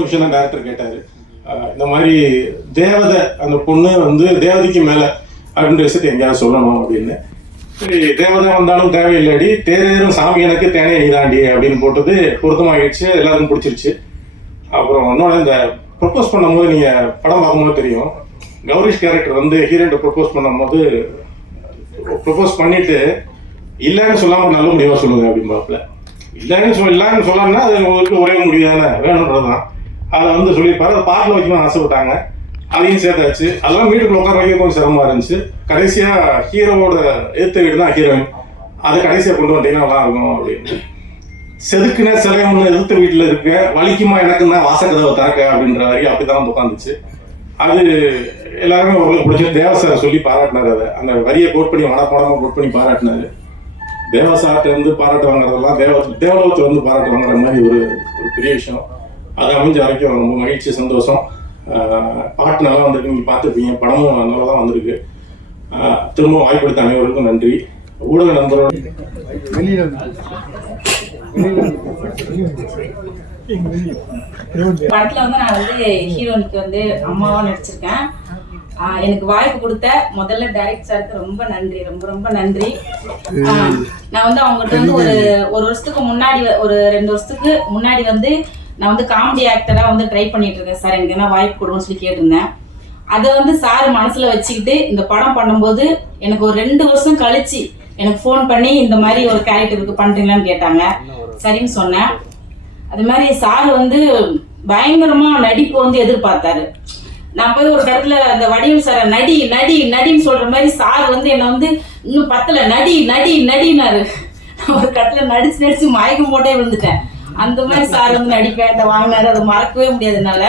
விஷயம் தான் டேரக்டர் கேட்டாரு. இந்த மாதிரி தேவதை அந்த பொண்ணு வந்து தேவதைக்கு மேல அப்படின்ற விஷயத்தை எங்கேயாவது சொல்லணும் அப்படின்னு. சரி, தேவதை வந்தாலும் தேவையில்லாடி தேரும் சாமி எனக்கு தேனே நீதாண்டி அப்படின்னு போட்டது பொருத்தமாகிடுச்சு, எல்லாருக்கும் பிடிச்சிருச்சு. அப்புறம் இன்னொன்று இந்த ப்ரொப்போஸ் பண்ணும்போது நீங்கள் படம் பார்க்கும்போது தெரியும், கௌரிஷ் கேரக்டர் வந்து ஹீரோயின்ட்ட ப்ரொப்போஸ் பண்ணும்போது ப்ரொப்போஸ் பண்ணிட்டு இல்லைன்னு சொல்லாமல் நல்ல முடிவாக சொல்லுங்க அப்படிம்பாப்புல. இல்லைன்னு சொல்லாமன்னா அது உங்களுக்கு ஒரே முடிவு தானே வேணுன்றது தான். அதை வந்து சொல்லியிருப்பாரு. அதை பாட்டில் வைக்கணும்னு ஆசைப்பட்டாங்க, அதையும் சேர்த்தாச்சு. அதெல்லாம் வீட்டுக்குள்ள உட்கார வைக்க கொஞ்சம் சிரமமாக இருந்துச்சு. கடைசியாக ஹீரோவோட ஏற்ற வீடு தான் ஹீரோயின், அதை கடைசியாக கொண்டு வந்தீங்கன்னா நல்லா இருக்கும் அப்படின்னு. செதுக்குன சிலை ஒன்று எதிர்த்த வீட்டில் இருக்க வலிக்குமா எனக்கு தான் வாசக்கதவை திறக்க அப்படின்ற வரைக்கும் அப்படி தான் உட்காந்துச்சு. அது எல்லாருமே உங்களுக்கு பிடிச்சது. தேவசாரை சொல்லி பாராட்டினார். அதை அந்த வரியை கோட் பண்ணி மனப்படமாக கோட் பண்ணி பாராட்டினாரு. தேவசார்ட்ட வந்து பாராட்டு வாங்குறதெல்லாம் தேவலோகத்தில் வந்து பாராட்டு வாங்குற மாதிரி ஒரு பெரிய விஷயம். அது அமைஞ்ச வரைக்கும் ரொம்ப மகிழ்ச்சி, சந்தோஷம். பாட்டு நல்லா வந்திருக்கு, நீங்கள் பார்த்துருப்பீங்க. படமும் நல்லா தான் வந்திருக்கு. திரும்ப வாய்ப்பு கொடுத்த அனைவருக்கும் நன்றி. ஊடக நண்பரோட படத்துல வந்து நான் வந்து ஹீரோனுக்கு வந்து அம்மாவா நடிச்சிருக்கேன். எனக்கு வாய்ப்பு கொடுத்த முதல்ல டைரக்டர் சாருக்கு ரொம்ப நன்றி, ரொம்ப ரொம்ப நன்றி. நான் வந்து அவங்ககிட்ட வந்து ஒரு வருஷத்துக்கு முன்னாடி, ஒரு 2 வருஷத்துக்கு முன்னாடி வந்து நான் வந்து காமெடி ஆக்டரா வந்து ட்ரை பண்ணிட்டு இருக்கேன் சார், எனக்கு என்ன வாய்ப்பு கொடுன்னு சொல்லி கேட்டிருந்தேன். அதை வந்து சார் மனசுல வச்சுக்கிட்டு இந்த படம் பண்ணும்போது எனக்கு ஒரு 2 வருஷம் கழிச்சு எனக்கு ஃபோன் பண்ணி இந்த மாதிரி ஒரு கேரக்டருக்கு பண்றீங்களான்னு கேட்டாங்க. சரின்னு சொன்னேன். அது மாதிரி சார் வந்து பயங்கரமா நடிப்பு வந்து எதிர்பார்த்தாரு. நான் போய் ஒரு இடத்துல அந்த வடிவில் சார நடி நடி நடின்னு சொல்ற மாதிரி சார் வந்து என்னை வந்து இன்னும் பத்தல நடி நடி நடினாரு. ஒரு கட்டில நடிச்சு மயக்கம் போட்டே விழுந்துட்டேன். அந்த மாதிரி சார் வந்து நடிப்பேன் வாங்கினாரு. அதை மறக்கவே முடியாதுனால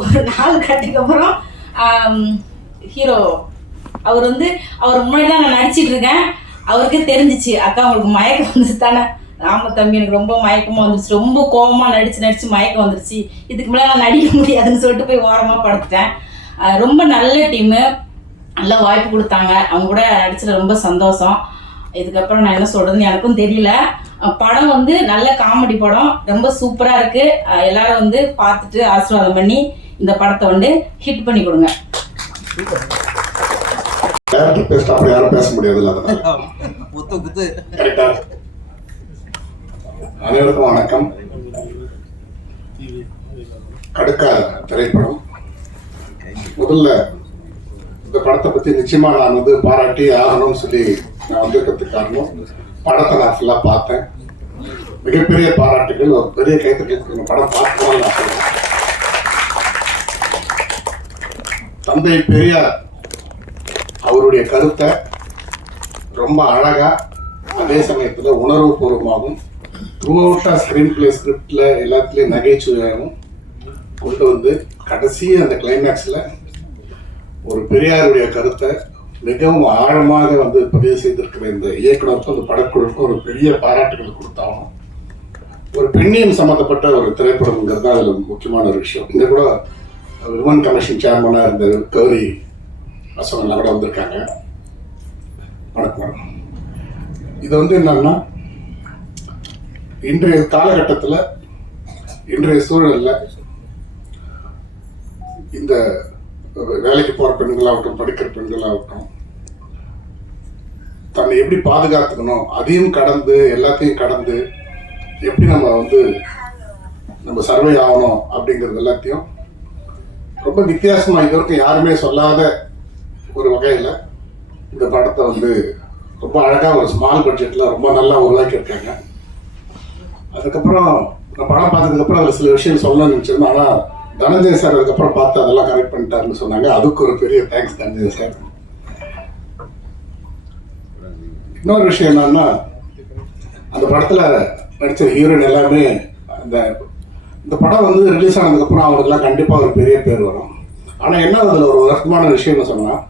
ஒரு 4 கட்டுக்கு அப்புறம் ஹீரோ அவர் வந்து அவர் முன்னாடி தான் நான் நடிச்சிட்டு இருக்கேன். அவருக்கே தெரிஞ்சிச்சு, அக்கா உங்களுக்கு மயக்கம் வந்துச்சு தானே. ஆமா தம்பி, எனக்கு ரொம்ப மயக்கமா வந்துருச்சு, ரொம்ப கோபமா நடிச்சு மயக்கம் வந்துருச்சு, இதுக்கு மேலே நான் நடிக்க முடியாதுன்னு சொல்லிட்டு போய் ஓரமா படுத்துட்டேன். ரொம்ப நல்ல டீமு, நல்லா வாய்ப்பு கொடுத்தாங்க. அவங்க கூட நடிச்சது ரொம்ப சந்தோஷம். இதுக்கப்புறம் நான் என்ன சொல்றதுன்னு எனக்கும் தெரியல. படம் வந்து நல்ல காமெடி படம், ரொம்ப சூப்பரா இருக்கு. எல்லாரும் வந்து பார்த்துட்டு ஆசீர்வாதம் பண்ணி இந்த படத்தை வந்து ஹிட் பண்ணி கொடுங்க. யாரும் பேச முடியாது. அனைவருக்கும் வணக்கம். கடுக்காத திரைப்படம். முதல்ல இந்த படத்தை பத்தி நிச்சயமா நான் வந்து பாராட்டி ஆகணும்னு சொல்லி நான் வந்திருக்கிறதுக்கு காரணம், படத்தை நான் ஃபுல்லா பார்த்தேன். மிகப்பெரிய பாராட்டுகள், ஒரு பெரிய கைத்தட்டல். படம் பார்க்கணும்னு தந்தை பெரியார் அவருடைய கருத்தை ரொம்ப அழகா, அதே சமயத்துல உணர்வு பூர்வமாகவும் த்ரூஅவுட்டா ஸ்கிரீன் பிளே ஸ்கிரிப்ட்ல எல்லாத்துலயும் நகைச்சுவையாகவும் கொண்டு வந்து கடைசி அந்த கிளைமேக்ஸ்ல ஒரு பெரியாருடைய கருத்தை மிகவும் ஆழமாக வந்து பதிவு செய்திருக்கிற இந்த இயக்குனருக்கும் அந்த படக்குழுக்கும் ஒரு பெரிய பாராட்டுகள் கொடுத்தாலும், ஒரு பெண்ணியம் சம்பந்தப்பட்ட ஒரு திரைப்படம்ங்கிறது தான் அதுல முக்கியமான ஒரு விஷயம். இந்த கூட விமன் கமிஷன் சேர்மனா இருந்த கௌரி அசவன்லாம் கூட வந்திருக்காங்க. வணக்கம். இது வந்து என்னன்னா, இன்றைய காலகட்டத்தில், இன்றைய சூழலில் இந்த வேலைக்கு போகிற பெண்களாகட்டும், படிக்கிற பெண்களாகட்டும், தன்னை எப்படி பாதுகாத்துக்கணும், அதையும் கடந்து எல்லாத்தையும் கடந்து எப்படி நம்ம வந்து நம்ம சர்வை ஆகணும் அப்படிங்கிறது எல்லாத்தையும் ரொம்ப வித்தியாசமாக இது வரைக்கும் யாருமே சொல்லாத ஒரு வகையில் இந்த படத்தை வந்து ரொம்ப அழகாக ஒரு ஸ்மால் பட்ஜெட்டில் ரொம்ப நல்லா உருவாக்கியிருக்காங்க. அதுக்கப்புறம் நான் படம் பார்த்ததுக்கப்புறம் அதில் சில விஷயம் சொல்லணும்னு நினச்சிருந்தேன். ஆனால் தனஞ்சய சார் அதுக்கப்புறம் பார்த்து அதெல்லாம் கரெக்ட் பண்ணிட்டாருன்னு சொன்னாங்க. அதுக்கு ஒரு பெரிய தேங்க்ஸ் தனஞ்சய சார். இன்னொரு விஷயம் என்னன்னா, அந்த படத்தில் நடித்த ஹீரோயின் எல்லாமே இந்த படம் வந்து ரிலீஸ் ஆனதுக்கப்புறம் அவங்களுக்குலாம் கண்டிப்பாக ஒரு பெரிய பேர் வரும். ஆனால் என்ன அதில் ஒரு வருத்தமான விஷயம்னு சொன்னால்,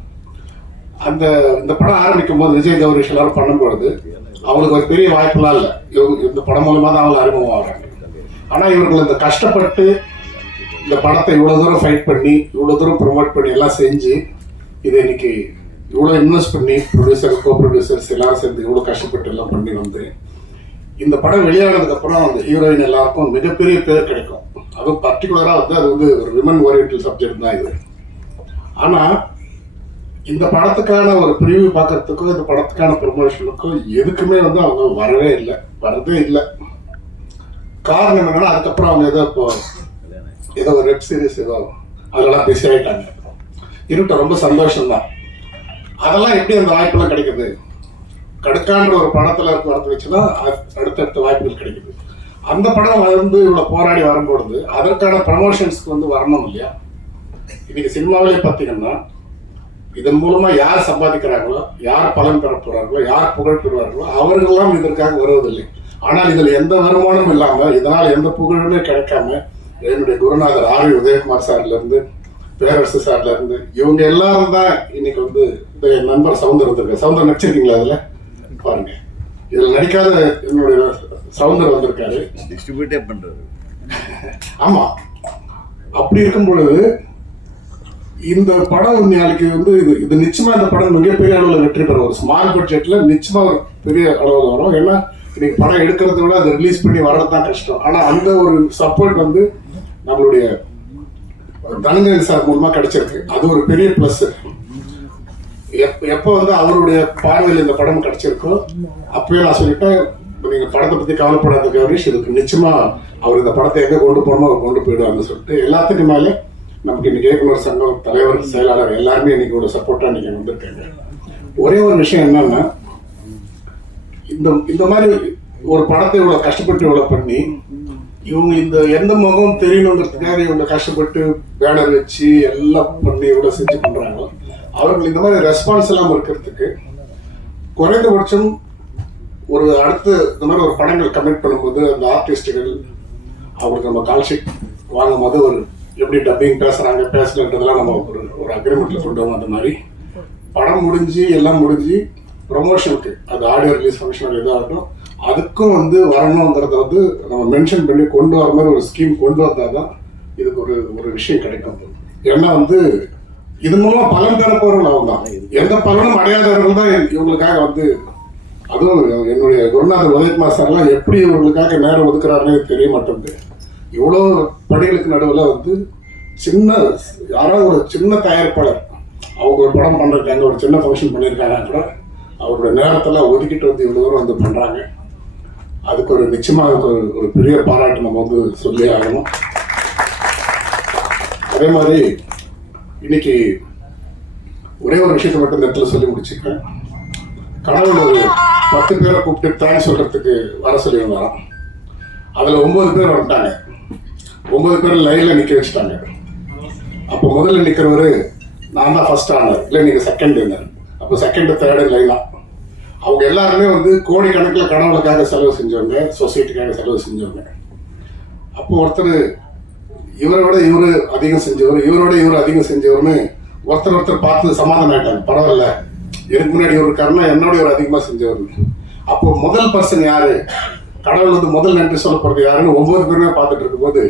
இந்த படம் ஆரம்பிக்கும் போது விஜய் கௌரிஷ் எல்லாரும் பண்ணும்பொழுது அவங்களுக்கு ஒரு பெரிய வாய்ப்புலாம் இல்லை. இந்த படம் மூலமாக தான் அவங்க அறிமுகம் ஆகிறாங்க. ஆனால் இவர்கள் இந்த கஷ்டப்பட்டு இந்த படத்தை இவ்வளோ தூரம் ஃபைட் பண்ணி, இவ்வளோ தூரம் ப்ரொமோட் பண்ணி எல்லாம் செஞ்சு, இதை இன்னைக்கு இவ்வளோ இன்வெஸ்ட் பண்ணி ப்ரொடியூசர், கோ ப்ரொடியூசர்ஸ் எல்லாரும் சேர்ந்து இவ்வளோ கஷ்டப்பட்டு எல்லாம் பண்ணி வந்து இந்த படம் வெளியானதுக்கப்புறம் அந்த ஹீரோயின் எல்லாருக்கும் மிகப்பெரிய பேர் கிடைக்கும். அதுவும் பர்டிகுலராக வந்து அது வந்து ஒரு விமன் ஓரியன்டல் சப்ஜெக்ட் தான் இது. ஆனால் இந்த படத்துக்கான ஒரு பிரிவு பார்க்கறதுக்கோ இந்த படத்துக்கான ப்ரொமோஷனுக்கோ எதுக்குமே வந்து அவங்க வரவே இல்லை, வரதே இல்லை. காரணம் என்னன்னா அதுக்கப்புறம் அவங்க ஏதோ ஒரு வெப் சீரிஸ் ஏதோ அதெல்லாம் பிஸி ஆகிட்டாங்க. இருக்கட்டும், ரொம்ப சந்தோஷம்தான். அதெல்லாம் எப்படி அந்த வாய்ப்பெல்லாம் கிடைக்குது? கடுக்கான்ற ஒரு படத்தில் இருக்க வரத்து வச்சுன்னா அடுத்தடுத்த வாய்ப்புகள் கிடைக்குது. அந்த படம் வந்து இவ்வளோ போராடி வரும்பொழுது அதற்கான ப்ரமோஷன்ஸ்க்கு வந்து வரணும் இல்லையா? இன்னைக்கு சினிமாவிலே பார்த்தீங்கன்னா இதன் மூலமாக யார் சம்பாதிக்கிறாங்களோ, யார் பலன் பெற போகிறார்களோ, யார் புகழ் பெறுவார்களோ அவர்களெல்லாம் இதற்காக வருவதில்லை. ஆனால் இதில் எந்த வருமானமும் இல்லாமல், இதனால் எந்த புகழுமே கிடைக்காம, என்னுடைய குருநாதர் ஆர் உதயகுமார் சார்லேருந்து, பேரரசு சார்லேருந்து இவங்க எல்லாரும் தான் இன்னைக்கு வந்து என் நண்பர் சவுந்தர் வந்திருக்காரு. சவுந்தர் நடிச்சிருக்கீங்களா? அதில் பாருங்க, இதில் நடிக்காத என்னுடைய சவுந்தர் வந்திருக்காரு, டிஸ்ட்ரிபியூட்டே பண்றாரு. ஆமா. அப்படி இருக்கும் பொழுது இந்த படம் வந்து நாளைக்கு வந்து இது நிச்சயமா இந்த படம் மிகப்பெரிய அளவில் வெற்றி பெறும். ஒரு ஸ்மால் பட்ஜெட்ல நிச்சயமா ஒரு பெரிய அளவில் வரும். ஏன்னா இன்னைக்கு படம் எடுக்கிறத விட அதை ரிலீஸ் பண்ணி வர்றது தான் கஷ்டம். ஆனா அந்த ஒரு சப்போர்ட் வந்து நம்மளுடைய தனஞ்சயன் சார் மூலமா கிடைச்சிருக்கு. அது ஒரு பெரிய பிளஸ். எப்போ வந்து அவருடைய பார்வையில் இந்த படம் கிடைச்சிருக்கோ அப்பவே நான் சொல்லிட்டேன், நீங்க படத்தை பத்தி கவலைப்படாத கவரேஷ், இதுக்கு நிச்சயமா அவர் இந்த படத்தை எங்க கொண்டு போகணுமோ அவர் கொண்டு போயிடுவார்னு சொல்லிட்டு எல்லாத்துக்கும் மேலே நமக்கு இன்னைக்கு இயக்குனர் சங்கம் தலைவர், செயலாளர் எல்லாருமே இன்னைக்கு ஒரு சப்போர்ட்டா இன்னைக்கு வந்திருக்காங்க. ஒரே ஒரு விஷயம் என்னன்னா, இந்த மாதிரி ஒரு படத்தை இவ்வளவு கஷ்டப்பட்டு இவ்வளவு பண்ணி இவங்க இந்த எந்த முகம் தெரியணுங்கிறதுக்காக இவங்க கஷ்டப்பட்டு பேனர் வச்சு எல்லாம் பண்ணி இவ்வளவு செஞ்சு பண்றாங்க. அவர்கள் இந்த மாதிரி ரெஸ்பான்ஸ் எல்லாம் இருக்கிறதுக்கு குறைந்தபட்சம் ஒரு அடுத்து இந்த மாதிரி ஒரு படங்கள் கமிட் பண்ணும்போது அந்த ஆர்டிஸ்டுகள் அவங்களுக்கு நம்ம கால்ஷீட் வாங்கும் போது ஒரு எப்படி டப்பிங் பேசுறாங்க பேசலன்றதெல்லாம் நம்ம ஒரு அக்ரிமெண்ட்ல சொல்றோம். அந்த மாதிரி படம் முடிஞ்சு எல்லாம் முடிஞ்சு ப்ரொமோஷனுக்கு அது ஆடியோ ரிலீஸ் ஃபங்க்ஷன் எதாகட்டும் அதுக்கும் வந்து வரணுங்கிறத வந்து நம்ம மென்ஷன் பண்ணி கொண்டு வர மாதிரி ஒரு ஸ்கீம் கொண்டு வந்தால் தான் இதுக்கு ஒரு விஷயம் கிடைக்கும். ஏன்னா வந்து இது மூலமா பலன் தரப்போறவர்கள் அவங்க தான், எந்த பலனும் அடையாதவர்கள் தான் இவங்களுக்காக வந்து, அதுவும் என்னுடைய குருநாதர் உதயகுமார் சார்லாம் எப்படி இவங்களுக்காக நேரம் ஒதுக்குறாருன்னு தெரிய மாட்டேங்குது. இவ்வளோ பணிகளுக்கு நடுவில் வந்து யாராவது ஒரு சின்ன தயாரிப்பாளர் அவங்க ஒரு படம் பண்ணிருக்காங்க, ஒரு சின்ன ஃபங்க்ஷன் பண்ணியிருக்காங்க கூட அவருடைய நேரத்தில் ஒதுக்கிட்டு வந்து இவ்வளோ தூரம் வந்து பண்ணுறாங்க. அதுக்கு ஒரு நிச்சயமாக ஒரு பெரிய பாராட்டு நம்ம வந்து சொல்லி ஆகணும். அதே மாதிரி இன்னைக்கு ஒரே ஒரு விஷயத்தை மட்டும் இந்த இடத்துல சொல்லி முடிச்சுக்கிறேன். கடவுள் ஒரு 10 பேரை கூப்பிட்டு தேங்க்ஸ் சொல்றதுக்கு வர சொல்லியிருந்தாராம். அதில் 9 பேர் வந்துட்டாங்க. 9 பேர் லைனில் நிற்க வச்சுட்டாங்க. அப்போ முதல்ல நிற்கிறவர் நான் தான் ஃபர்ஸ்ட் ஆனார், இல்லை நீங்கள் செகண்ட் இருந்தார். அப்போ செகண்ட் தேர்டு லைனா அவங்க எல்லாருமே வந்து கோடிக்கணக்கில் கடவுளுக்காக செலவு செஞ்சவங்க, சொசைட்டிக்காக செலவு செஞ்சவங்க. அப்போ ஒருத்தர் இவரை விட இவரு அதிகம் செஞ்சவர், இவரோட இவர் அதிகம் செஞ்சவர்னு ஒருத்தர் பார்த்து சமாதானம் ஆயிட்டாங்க. பரவாயில்ல, எனக்கு முன்னாடி ஒரு இருக்காருன்னா என்னோட ஒரு அதிகமாக செஞ்சவர். அப்போ முதல் பர்சன் யாரு, கடவுள் வந்து முதல் நன்றி சொல்ல போறது யாருன்னு 9 பேருமே பார்த்துட்டு இருக்கும்போது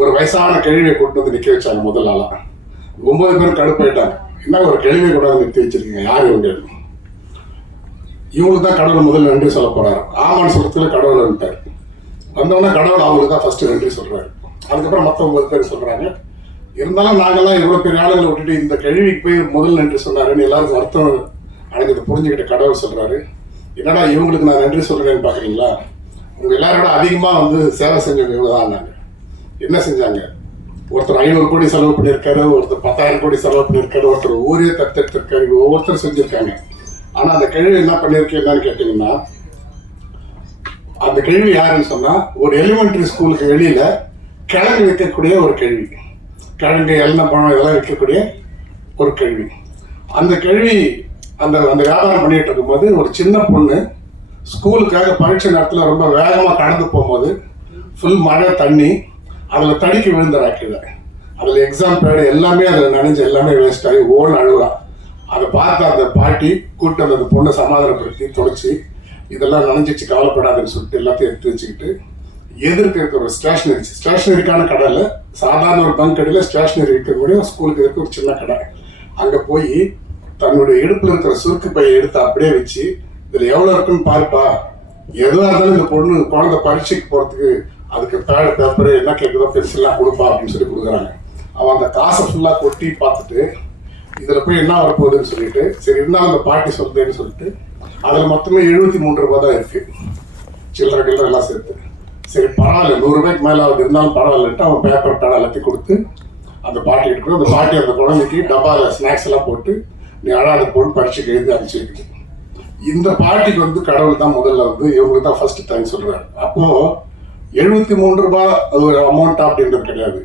ஒரு வயசான கேள்வியை கொண்டு வந்து நிற்க வச்சாங்க முதல் ஆளா. 9 பேர் கடுப்பாயிட்டாங்க. என்ன ஒரு கேள்வியை கூட வந்து நிறுத்தி வச்சிருக்கீங்க, யார் இவங்க? இவங்களுக்கு தான் கடவுள் முதல் நன்றி சொல்ல போறாரு. ஆமான்னு சொல்றதுல கடவுள் வந்துட்டாரு. வந்தவொடனே கடவுள் அவங்களுக்கு தான் ஃபர்ஸ்ட் நன்றி சொல்றாரு. அதுக்கப்புறம் மற்ற 9 பேர் சொல்றாங்க. இருந்தாலும் நாங்கெல்லாம் இவ்வளவு பெரிய ஆளுங்களை விட்டுட்டு இந்த கேள்விக்கு போய் முதல் நன்றி சொன்னாருன்னு எல்லாருக்கும் அர்த்தம் அடைஞ்சது புரிஞ்சுக்கிட்ட கடவுள் சொல்றாரு, என்னடா இவங்களுக்கு நான் நன்றி சொல்றேன்னு பாக்குறீங்களா? உங்க எல்லாரோட அதிகமா வந்து சேவை செஞ்சவங்க இவ்வளவுதான். நாங்க என்ன செஞ்சாங்க? ஒருத்தர் 500 கோடி செலவு பண்ணியிருக்காரு, ஒருத்தர் 10,000 கோடி செலவு பண்ணியிருக்காரு, ஒருத்தர் ஊரே தத்தெடுத்திருக்காரு, ஒவ்வொருத்தர் செஞ்சிருக்காங்க. ஆனா அந்த கேள்வி என்ன பண்ணிருக்கேன் என்னன்னு கேட்டீங்கன்னா, அந்த கேள்வி யாருன்னு சொன்னா ஒரு எலிமெண்டரி ஸ்கூலுக்கு வெளியில கிழங்கு விற்கக்கூடிய ஒரு கேள்வி, கிழங்கு எல்லாம் பழம் இதெல்லாம் விற்கக்கூடிய ஒரு கேள்வி. அந்த கேள்வி அந்த வியாபாரம் பண்ணிட்டு இருக்கும்போது ஒரு சின்ன பொண்ணு ஸ்கூலுக்காக பரீட்சை நேரத்தில் ரொம்ப வேகமாக கடந்து போகும்போது ஃபுல் மழை தண்ணி அதில் தடிக்கி விழுந்துறாக்குது. அதில் எக்ஸாம் பேடு எல்லாமே அதில் நனைஞ்சு எல்லாமே வேஸ்ட் ஆகி ஓன்னு அழுவா. அதை பார்த்து அந்த பாட்டி கூட்டு அந்த பொண்ணை சமாதானப்படுத்தி தொடச்சி இதெல்லாம் நனைஞ்சிச்சு கவலைப்படாதுன்னு சொல்லிட்டு எல்லாத்தையும் எடுத்து வச்சுக்கிட்டு எதிர்க்க இருக்கிற ஒரு ஸ்டேஷனரிக்கான கடையில் சாதாரண ஒரு பங்க் கடையில் ஸ்டேஷனரி இருக்கக்கூடிய ஸ்கூலுக்கு இருக்க ஒரு சின்ன கடை, அங்கே போய் தன்னுடைய இடுப்பில் இருக்கிற சுருக்கு பையை எடுத்து அப்படியே வச்சு இதில் எவ்வளோ இருக்குன்னு பார்ப்பா, எதுவாக இருந்தாலும் இந்த பொண்ணு குழந்தை பரீட்சைக்கு போகிறதுக்கு அதுக்கு பேட் பேப்பர் என்ன கேட்குதோ பென்சில்லாம் கொடுப்பா அப்படின்னு சொல்லி கொடுக்குறாங்க. அவன் அந்த காசை ஃபுல்லாக கொட்டி பார்த்துட்டு இதில் போய் என்ன வரப்போகுதுன்னு சொல்லிட்டு சரி இருந்தாலும் அந்த பாட்டி சொல்லுதேன்னு சொல்லிட்டு அதில் மொத்தமே 73 ரூபா தான் இருக்குது, சில்லறை எல்லாம் சேர்த்து. சரி பரவாயில்ல, 100 ரூபாய்க்கு மேலே ஆகுது இருந்தாலும் பரவாயில்லன்ட்டு அவன் பேப்பர் பேட் எல்லாத்தையும் கொடுத்து அந்த பாட்டி எடுக்கணும். அந்த பாட்டி அந்த குழந்தைக்கு டப்பாவில் ஸ்நாக்ஸ் எல்லாம் போட்டு நீ அழாத போட்டு பரீட்சைக்கு எழுதி அனுப்பிச்சிருக்கு. இந்த பாட்டிக்கு வந்து கடவுள் தான் முதல்ல வந்து இவங்களுக்கு தான் ஃபர்ஸ்ட் தேங்க்ஸ் சொல்றாரு. அப்போ 73 ரூபாய் அது ஒரு அமௌண்ட் அப்படின்றது கிடையாது.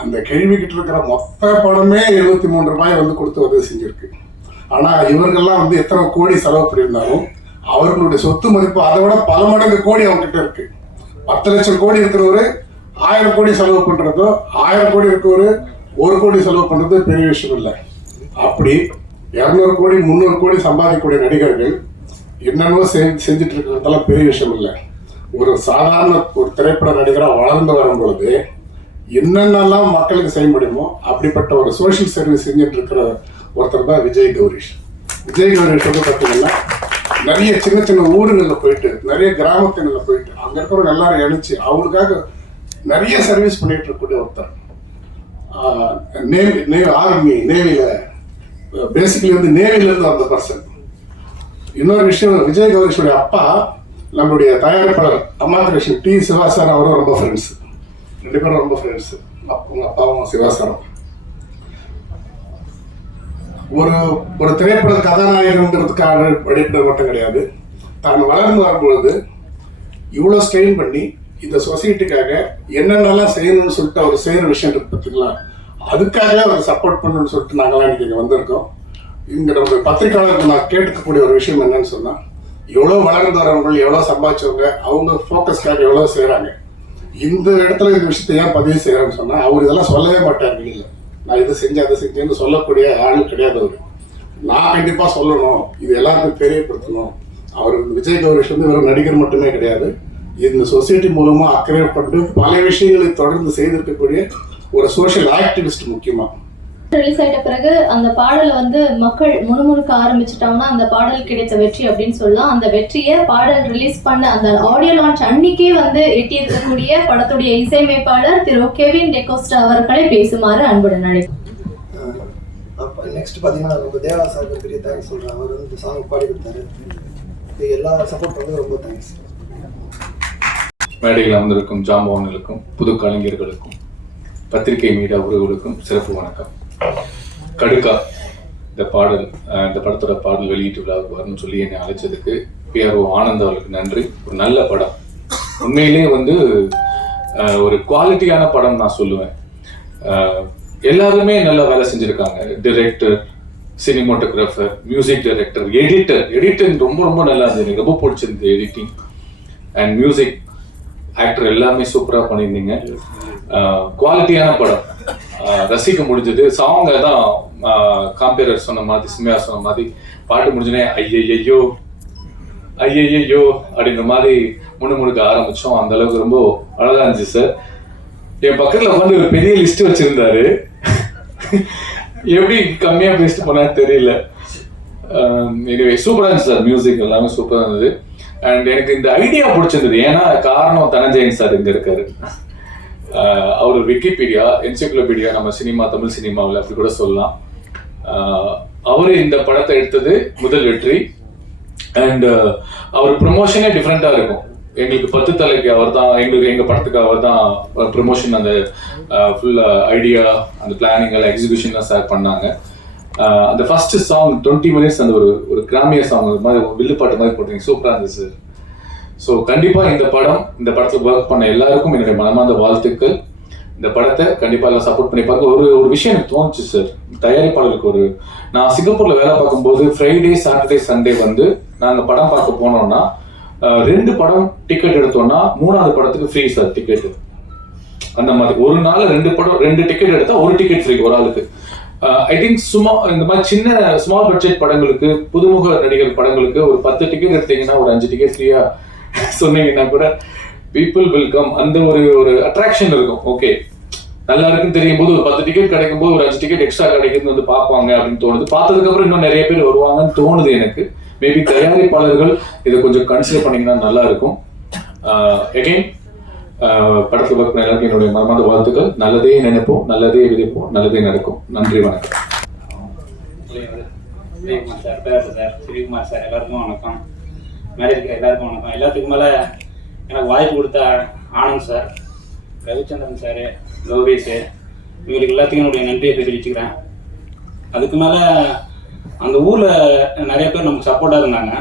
அந்த கேள்விக்கிட்ட இருக்கிற மொத்த பணமே 73 ரூபாய் வந்து கொடுத்து உதவி செஞ்சிருக்கு. ஆனா இவர்கள்லாம் வந்து எத்தனை கோடி செலவு பண்ணியிருந்தாலும் அவர்களுடைய சொத்து மதிப்பு அதை விட பல மடங்கு கோடி அவங்க கிட்ட இருக்கு. 10 லட்சம் கோடி இருக்கிறவரு 1000 கோடி செலவு பண்றதோ 1000 கோடி இருக்கிறவரு 1 கோடி செலவு பண்றது பெரிய விஷயம் இல்லை. அப்படி 200 கோடி 300 கோடி சம்பாதிக்கக்கூடிய நடிகர்கள் என்னென்னவோ செஞ்சுட்டு இருக்கிறதெல்லாம் பெரிய விஷயம் இல்லை. ஒரு சாதாரண ஒரு திரைப்பட நடிகராக வளர்ந்து வரும்பொழுது என்னென்னலாம் மக்களுக்கு செய்ய முடியுமோ அப்படிப்பட்ட ஒரு சோஷியல் சர்வீஸ் செஞ்சுட்டு இருக்கிற ஒருத்தர் தான் விஜய் கௌரீஷ். விஜய் கௌரீஷ் வந்து பார்த்தீங்கன்னா நிறைய சின்ன சின்ன ஊருகளில் போயிட்டு நிறைய கிராமத்துகளில் போயிட்டு அங்கே இருக்கிறவங்க எல்லாரும் இணைச்சு அவங்களுக்காக நிறைய சர்வீஸ் பண்ணிட்டு இருக்கக்கூடிய ஒருத்தர். ஆர்மி நேவியில் பேசிக்கலி வந்து நேவிலேருந்து வந்த பர்சன். இன்னொரு விஷயம், விஜய் கௌரீஷோடைய அப்பா நம்மளுடைய தயாரிப்பாளர் அம்மாகிருஷ்ணன் டி சிவா சார் அவரும் ரொம்ப ஃப்ரெண்ட்ஸ், 2 பேரும் ரொம்ப ஃப்ரெண்ட்ஸ். அவங்க அப்பாவும் சிவா சாரும் ஒரு திரைப்பட கதாநாயகங்கிறதுக்கான படிக்கிறது மட்டும் கிடையாது. தான் வளர்ந்து வரும்பொழுது இவ்வளோ ஸ்ட்ரெயின் பண்ணி இந்த சொசைட்டிக்காக என்னென்னலாம் செய்யணும்னு சொல்லிட்டு அவர் செய்கிற விஷயம் இருக்கு பார்த்தீங்களா, அதுக்காக அவர் சப்போர்ட் பண்ணணும்னு சொல்லிட்டு நாங்களாம் இன்னைக்கு இங்கே வந்திருக்கோம். இங்கே நம்ம பத்திரிகையாளருக்கு நான் கேட்கக்கூடிய ஒரு விஷயம் என்னன்னு சொன்னால், எவ்வளோ வளர்ந்து வரவங்க எவ்வளோ சம்பாதிச்சவங்க அவங்க ஃபோக்கஸ்க்காக எவ்வளோ செய்கிறாங்க. இந்த இடத்துல இந்த விஷயத்தை ஏன் பதிவு செய்கிறான்னு சொன்னால் அவர் இதெல்லாம் சொல்லவே மாட்டார் வெளியில். நான் இதை செஞ்சேன் அதை செஞ்சேன்னு சொல்லக்கூடிய ஆள் கிடையாது அவர். நான் கண்டிப்பாக சொல்லணும், இது எல்லாருக்கும் தெரியப்படுத்தணும். அவர் விஜய் கௌரீஷ் வந்து வெறும் நடிகர் மட்டுமே கிடையாது, இந்த சொசைட்டி மூலமாக அக்கறைப்பட்டு பல விஷயங்களை தொடர்ந்து செய்திருக்கக்கூடிய ஒரு சோஷியல் ஆக்டிவிஸ்ட். முக்கியமாக ரிலீஸ் ஆயிட்ட பிறகு அந்த பாடலை வந்து மக்கள் முணுமுணுக்க ஆரம்பிச்சுட்டாங்கன்னா அந்த பாடல் கிடைத்த வெற்றி அப்படின்னு சொல்லலாம். அந்த வெற்றியை பாடல் ரிலீஸ் பண்ண அந்த ஆடியோ லான்ச் அன்னைக்கே வந்து எட்டி இருக்கக்கூடிய படத்துடைய இசையமைப்பாளர் திரு கெவின் டெகோஸ்டா அவர்களை பேசுமாறு அன்புடன் அழைப்போம். நெக்ஸ்ட் பார்த்தீங்கன்னா ரொம்ப தேவா சாருக்கு பெரிய தேங்க்ஸ் சொல்கிறேன். அவர் வந்து இந்த சாங் பாடி கொடுத்தாரு. எல்லா சப்போர்ட் வந்து ரொம்ப தேங்க்ஸ். மேடையில் அமர்ந்திருக்கும் ஜாம்பவான்களுக்கும் புது கலைஞர்களுக்கும் பத்திரிகை மீடியா உறவுகளுக்கும் சிறப்பு வணக்கம். கடுக்கா இந்த படத்தோட பாடல் வெளியீட்டு விழாவுக்கு வரணும்னு சொல்லி என்னை அழைச்சதுக்கு PRO ஆனந்த் அவர்களுக்கு நன்றி. ஒரு நல்ல படம், உண்மையிலேயே வந்து ஒரு குவாலிட்டியான படம் நான் சொல்லுவேன். எல்லாருமே நல்லா வேலை செஞ்சுருக்காங்க. Director, cinematographer, music director, editor ரொம்ப ரொம்ப நல்லா இருந்தது. எனக்கு ரொம்ப பிடிச்சிருந்தது எடிட்டிங் அண்ட் மியூசிக். ஆக்டர் எல்லாமே சூப்பராக பண்ணியிருந்தீங்க. குவாலிட்டியான படம், ரசிக்க முடிஞ்சது. சாங் தான் காம்பேரர் சொன்ன மாதிரி, சிம்மையா சொன்ன மாதிரி பாட்டு முடிஞ்சோடனே ஐயையோ அப்படின்ற மாதிரி முணுமுணுக்க ஆரம்பித்தோம். அந்த அளவுக்கு ரொம்ப அழகாக இருந்துச்சு சார். என் பக்கத்தில் உட்காந்து ஒரு பெரிய லிஸ்ட் வச்சுருந்தாரு. எப்படி கம்மியாக பேசிட்டு போனான்னு தெரியல. சூப்பராக இருந்துச்சு சார். மியூசிக் எல்லாமே சூப்பராக இருந்தது. அண்ட் எனக்கு இந்த ஐடியா பிடிச்சிருந்தது. ஏன்னா காரணம் தனஞ்சயன் சார் இங்கே இருக்காரு. அவர் விக்கிபீடியா, என்சைக்ளோபீடியா நம்ம சினிமா, தமிழ் சினிமாவில் அப்படி கூட சொல்லலாம். அவர் இந்த படத்தை எடுத்தது முதல் வெற்றி. அண்ட் அவர் ப்ரொமோஷனே டிஃப்ரெண்ட்டாக இருக்கும். எங்களுக்கு 10 தலைக்கு அவர் தான், எங்கள் படத்துக்கு அவர் தான் ப்ரொமோஷன், அந்த ஃபுல் ஐடியா, அந்த பிளானிங் எல்லாம் எக்ஸிகியூஷன்லாம் ஷேர் பண்ணாங்க. அந்த ஃபர்ஸ்ட் சாங் 20 மினிட்ஸ் அந்த ஒரு கிராமிய சாங் மாதிரி வில்லுப்பாட்டு மாதிரி போட்டீங்க, சூப்பராக இருந்துச்சு சார். ஸோ கண்டிப்பாக இந்த படத்தில் ஒர்க் பண்ண எல்லாருக்கும் என்னுடைய மனமார்ந்த வாழ்த்துக்கள். இந்த படத்தை கண்டிப்பாக எல்லாம் சப்போர்ட் பண்ணி பார்க்க. ஒரு விஷயம் எனக்கு தோணுச்சு சார், தயாரிப்பாளருக்கு நான் சிங்கப்பூரில் வேலை பார்க்கும்போது ஃப்ரைடே, சாட்டர்டே, சண்டே வந்து நாங்கள் படம் பார்க்க போனோம்னா 2 படம் டிக்கெட் எடுத்தோம்னா 3ஆவது படத்துக்கு ஃப்ரீ சார் டிக்கெட்டு. அந்த மாதிரி ஒரு நாள் 2 டிக்கெட் எடுத்தால் 1 டிக்கெட் ஃப்ரீ ஒரு ஆளுக்கு. ஐ திங்க் இந்த மாதிரி சின்ன ஸ்மால் பட்ஜெட் படங்களுக்கு, புதுமுக நடிகர் படங்களுக்கு ஒரு 10 டிக்கெட் எடுத்தீங்கன்னா ஒரு 5 டிக்கெட் ஃப்ரீயா சொன்னீங்கன்னா கூட பீப்புள் வில் கம். அந்த ஒரு அட்ராக்ஷன் இருக்கும். ஓகே, நல்லா இருக்குன்னு தெரியும் போது ஒரு 10 டிக்கெட் கிடைக்கும் போது ஒரு 5 டிக்கெட் எக்ஸ்ட்ரா கிடைக்குதுன்னு வந்து பார்ப்பாங்க அப்படின்னு தோணுது. பார்த்ததுக்கு அப்புறம் இன்னும் நிறைய பேர் வருவாங்கன்னு தோணுது எனக்கு. மேபி தயாரிப்பாளர்கள் இதை கொஞ்சம் கன்சிடர் பண்ணீங்கன்னா நல்லா இருக்கும். அகைன் படத்தில் ஒர்க் பண்ண எல்லாருக்கும் என்னுடைய மனமார்ந்த வாழ்த்துக்கள். நல்லதே நினைப்போம், நல்லதே விதைப்போம், நல்லதே நடக்கும். நன்றி, வணக்கம். உதயகுமார் சார், பேரரசு சார், ஸ்ரீகுமார் சார், எல்லாருக்கும் வணக்கம். மேரேஜ் எல்லாருக்கும் வணக்கம். எல்லாத்துக்கும் மேலே எனக்கு வாய்ப்பு கொடுத்த ஆனந்த் சார், ரவிச்சந்திரன் சார், லோகேஷ், இவங்களுக்கு எல்லாத்துக்கும் என்னுடைய நன்றியை தெரிவிச்சுக்கிறேன். அதுக்கு மேலே அந்த ஊரில் நிறைய பேர் நமக்கு சப்போர்ட்டாக இருந்தாங்க.